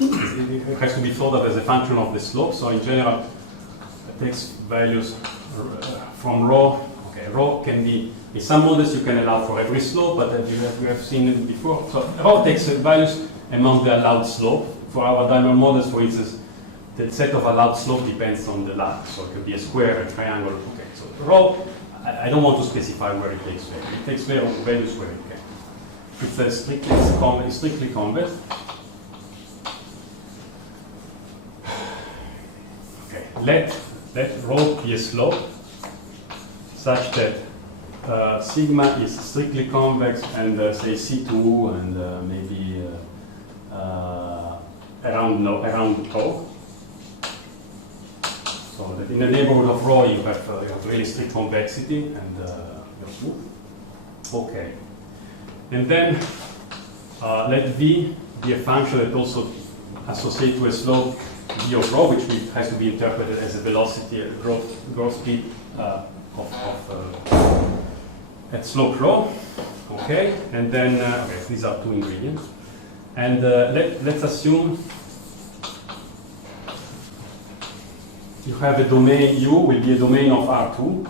It has to be thought of as a function of the slope. So in general, it takes values from rho. Okay, rho can be in some models you can allow for every slope, but as we have seen it before. So rho takes values among the allowed slope. For our diamond models, for instance, the set of allowed slope depends on the lattice. So it could be a square, a triangle. Okay, so rho, I don't want to specify where it takes value. It takes values where it can. It's a strictly convex. Okay, let rho be a slope such that sigma is strictly convex and say C2 and maybe around rho. So that in the neighborhood of rho you have really strict convexity and you're smooth. Okay. And then let V be a function that also associates to a slope V of rho, which has to be interpreted as a velocity, growth speed at slope rho. Okay, and then okay, these are two ingredients. And let's assume you have a domain U will be a domain of R2.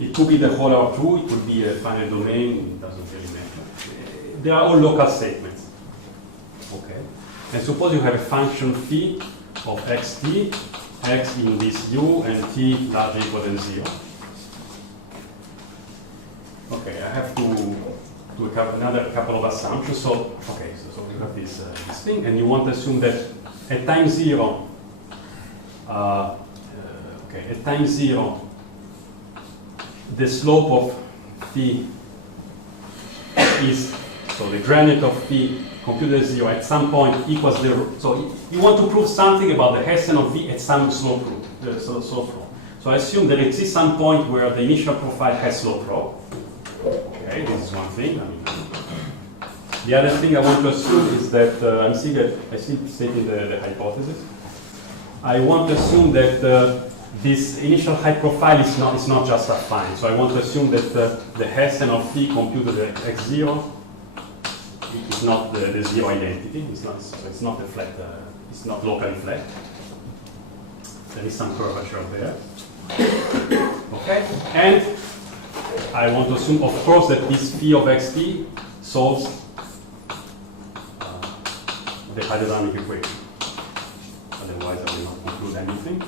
It could be the whole R2, it could be a finite domain, it doesn't really matter. They are all local statements. Okay. And suppose you have a function phi of xt, x in this U and t larger equal than 0. Okay, I have to do another couple of assumptions. So, okay, so we have this thing, and you want to assume that at time 0, okay, at time 0, the slope of phi is, so the gradient of phi computed at 0 at some point equals the, so you want to prove something about the Hessian of v at some slope rho. So I assume that exists some point where the initial profile has slope rho. Okay, this is one thing. The other thing I want to assume is that I still stating the hypothesis. I want to assume that this initial height profile is not just affine. So I want to assume that the Hessian of phi computed at x0 is not the zero identity. It's not. So it's not a flat. It's not locally flat. There is some curvature there. Okay, and I want to assume, of course, that this phi of xt solves the hydrodynamic equation. Otherwise, I will not conclude anything.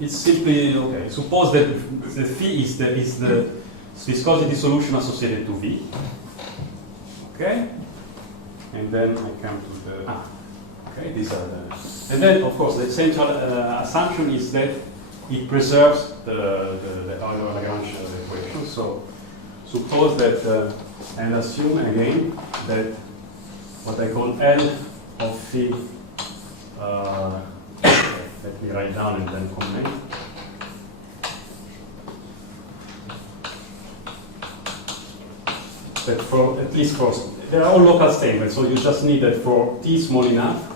It's simply okay. Suppose that the phi is the viscosity solution associated to V. Okay, and then I come to the okay. These are the, and then of course the central assumption is that it preserves the Euler Lagrange equation. So suppose that and assume again that what I call L of phi let me write down and then comment. That for, at least for, they are all local statements, so you just need that for t small enough,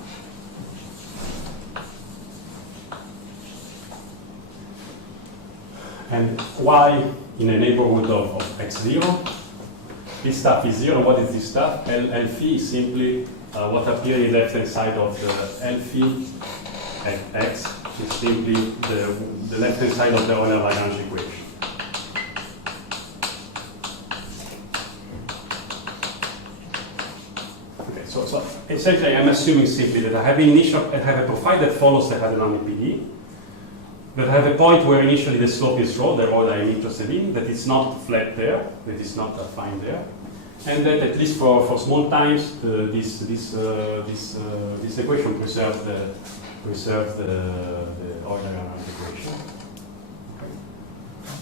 and y in a neighborhood of x0. This stuff is 0. What is this stuff? L phi is simply what appears in the left-hand side of the L phi at x is simply the left-hand side of the Euler-Lagrange equation. Okay, so essentially I'm assuming simply that I have a profile that follows the Hadamard PD, that I have a point where initially the slope is rho, the rho that I'm interested in, that it's not flat there, that it's not affine there, and that at least for small times, this equation preserves the Euler-Lagrange equation. Okay.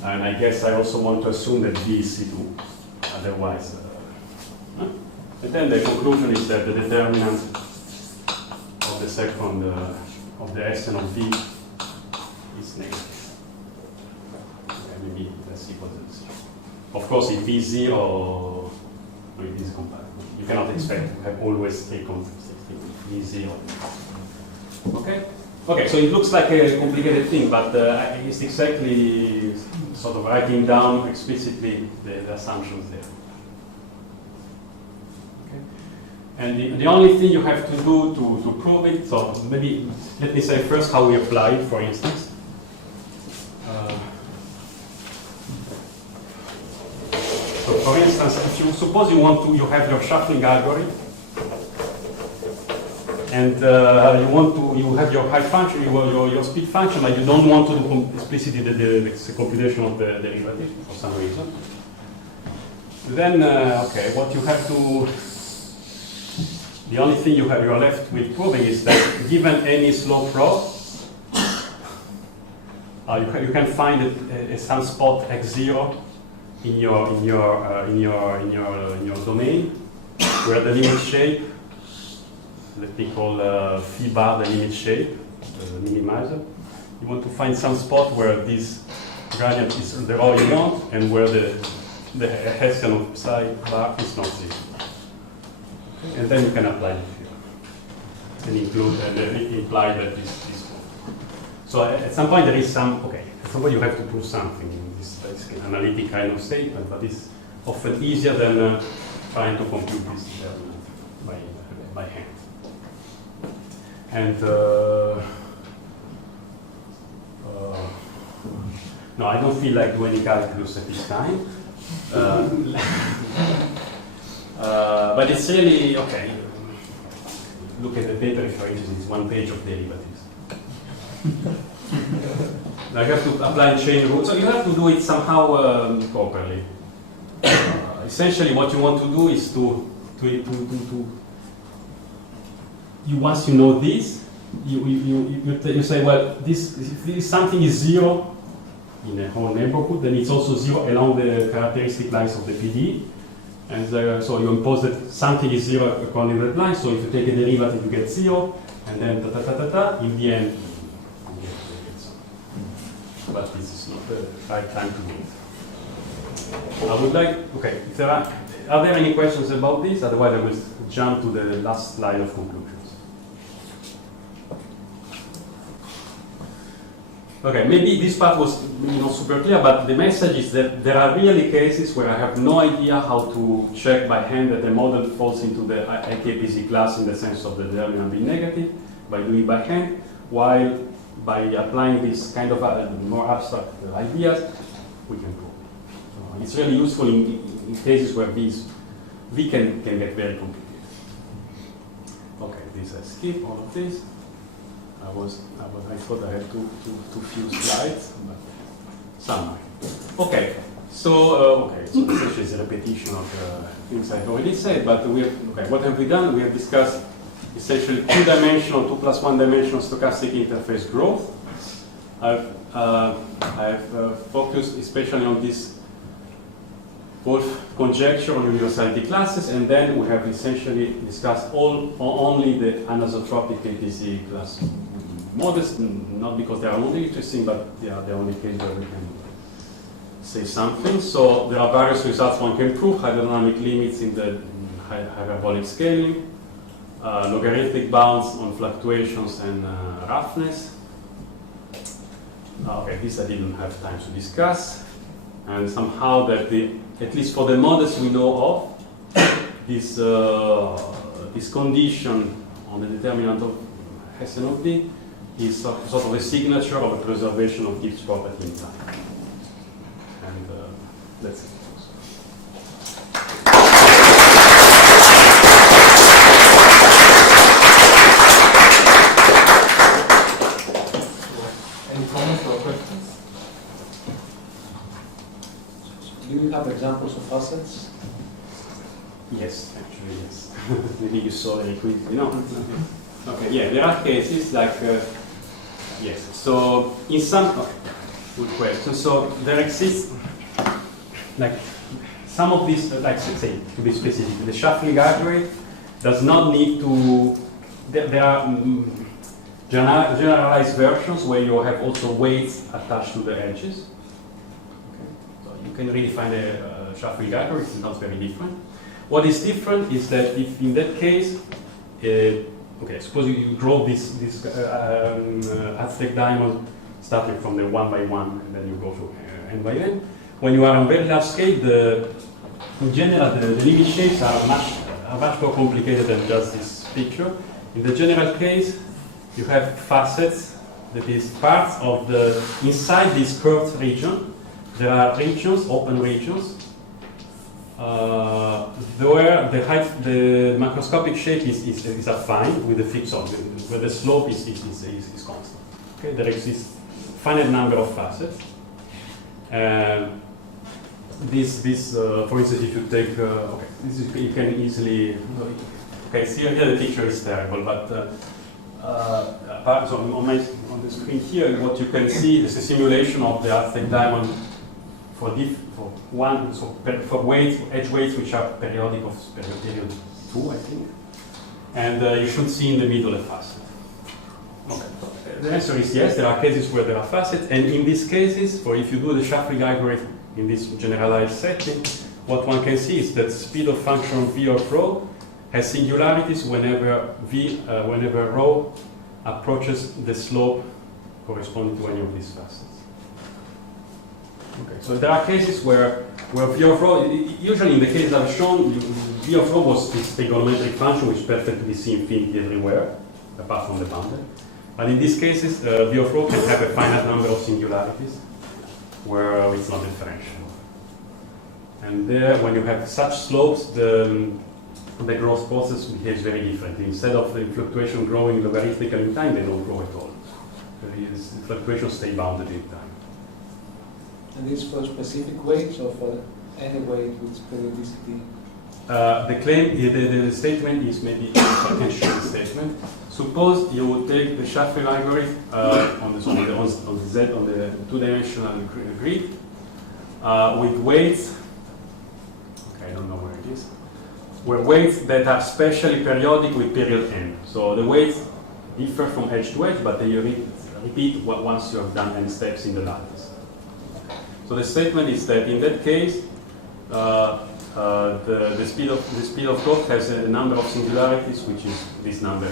And I guess I also want to assume that V is C2, otherwise. And then the conclusion is that the determinant of the second of the Sn of V is negative. Okay, maybe let's see what it is. Of course, if V is 0, it is compatible. You cannot expect to have always a constant V is 0. Okay? Okay, so it looks like a complicated thing, but it's exactly sort of writing down explicitly the assumptions there. Okay? And the only thing you have to do to prove it, so maybe let me say first how we apply it, for instance. So for instance, if you suppose you have your shuffling algorithm, and you have your height function, your speed function, but you don't want to do explicitly the computation of the derivative for some reason. Then, okay, what you have to, the only thing you're left with proving is that given any slope rho, you can find some spot x0 in your domain where the limit shape, let me call phi bar the limit shape, the minimizer. You want to find some spot where this gradient is the rho you want, and where the Hessian of psi bar is not 0. Okay. And then you can apply it here and include and imply that this is. So at some point there is some, okay, at some point you have to prove something in this analytic kind of statement, but it's often easier than trying to compute this determinant by hand. And no, I don't feel like doing any calculus at this time. But it's really, okay, look at the paper, for instance, it's 1 page of derivatives. I have to apply chain rule, so you have to do it somehow properly. Essentially what you want to do is once you know this, you say, well, if something is 0 in a whole neighborhood, then it's also 0 along the characteristic lines of the PD. And so you impose that something is 0 according to that line, so if you take a derivative, you get 0, and then in the end, you get something. But this is not the right time to do it. I would like, okay, if there are there any questions about this? Otherwise, I will jump to the last slide of conclusions. Okay, maybe this part was not super clear, but the message is that there are really cases where I have no idea how to check by hand that a model falls into the KPZ class in the sense of the determinant being negative by doing it by hand, while by applying this kind of more abstract ideas, we can prove. So it's really useful in cases where V can get very complicated. Okay, this I skip all of this. I thought I had too few slides, but summary. Okay, so essentially it's a repetition of things I've already said, but what have we done? We have discussed essentially 2-dimensional, 2 + 1 dimensional stochastic interface growth. I've focused especially on this Wolf conjecture on universality classes, and then we have essentially discussed only the anisotropic KPZ class modest, not because they are only interesting, but they are the only case where we can say something. So there are various results one can prove: hydrodynamic limits in the hyperbolic scaling, logarithmic bounds on fluctuations and roughness. Okay, this I didn't have time to discuss. And somehow that at least for the models we know of, this condition on the determinant of Hessian of D is sort of a signature of a preservation of Gibbs property in time. And that's it. Any comments or questions? Do you have examples of facets? Yes, actually, yes. Maybe you saw very quickly. No. Okay, yeah, there are cases like, yes, so in some, okay, good question. So there exists, like, some of these, like, say, to be specific, the shuffling algorithm does not need to, there are generalized versions where you have also weights attached to the edges. Okay. So you can really find a shuffling algorithm, it's not very different. What is different is that if in that case, okay, suppose you draw this Aztec diamond starting from the 1 by 1 and then you go to n by n. When you are on very large scale, in general the limit shapes are much more complicated than just this picture. In the general case, you have facets, that is parts of the, inside this curved region, there are regions, open regions, where the macroscopic shape is affine with the fixed object, where the slope is constant. Okay, there exists finite number of facets. For instance, if you take, okay, this is, you can easily, okay, see here the picture is terrible, but so on the screen here, what you can see is a simulation of the Aztec diamond for weights, edge weights which are periodic of period 2, I think. And you should see in the middle a facet. Okay. The answer is yes, there are cases where there are facets, and in these cases, or if you do the shuffling algorithm in this generalized setting, what one can see is that speed of function v of rho has singularities whenever whenever rho approaches the slope corresponding to any of these facets. Okay, so there are cases where v of rho, usually in the cases I've shown, v of rho was this trigonometric function which perfectly see infinity everywhere, apart from the boundary. But in these cases, v of rho can have a finite number of singularities where it's not differentiable. And there, when you have such slopes, the growth process behaves very differently. Instead of the fluctuation growing logarithmically in time, they don't grow at all. The fluctuations stay bounded in time. And this for specific weights or for any weight with periodicity? The claim, the statement is maybe, I can show the statement. Suppose you would take the shuffle algorithm on the Z, on the two-dimensional grid, with weights, okay, I don't know where it is, where weights that are specially periodic with period n. So the weights differ from edge to edge, but they repeat once you have done n steps in the lattice. So the statement is that in that case, the speed of growth has a number of singularities, which is this number.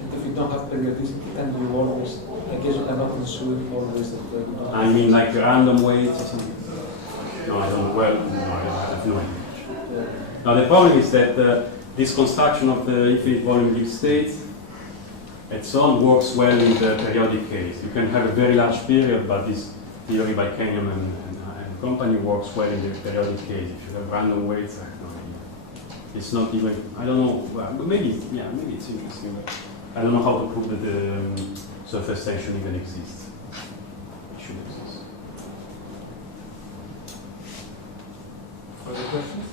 And if you don't have periodicity, then you always, I guess you cannot ensure always that you don't have. I mean, like random weights or something. No, I don't know. Well, no, I have no idea. Yeah. Now the problem is that this construction of the infinite volume Gibbs states and so on works well in the periodic case. You can have a very large period, but this theory by Kenyon and company works well in the periodic case. If you have random weights, I have no idea. It's not even, I don't know, well, maybe, yeah, maybe it's interesting, but I don't know how to prove that the surface tension even exists. It should exist. Further questions?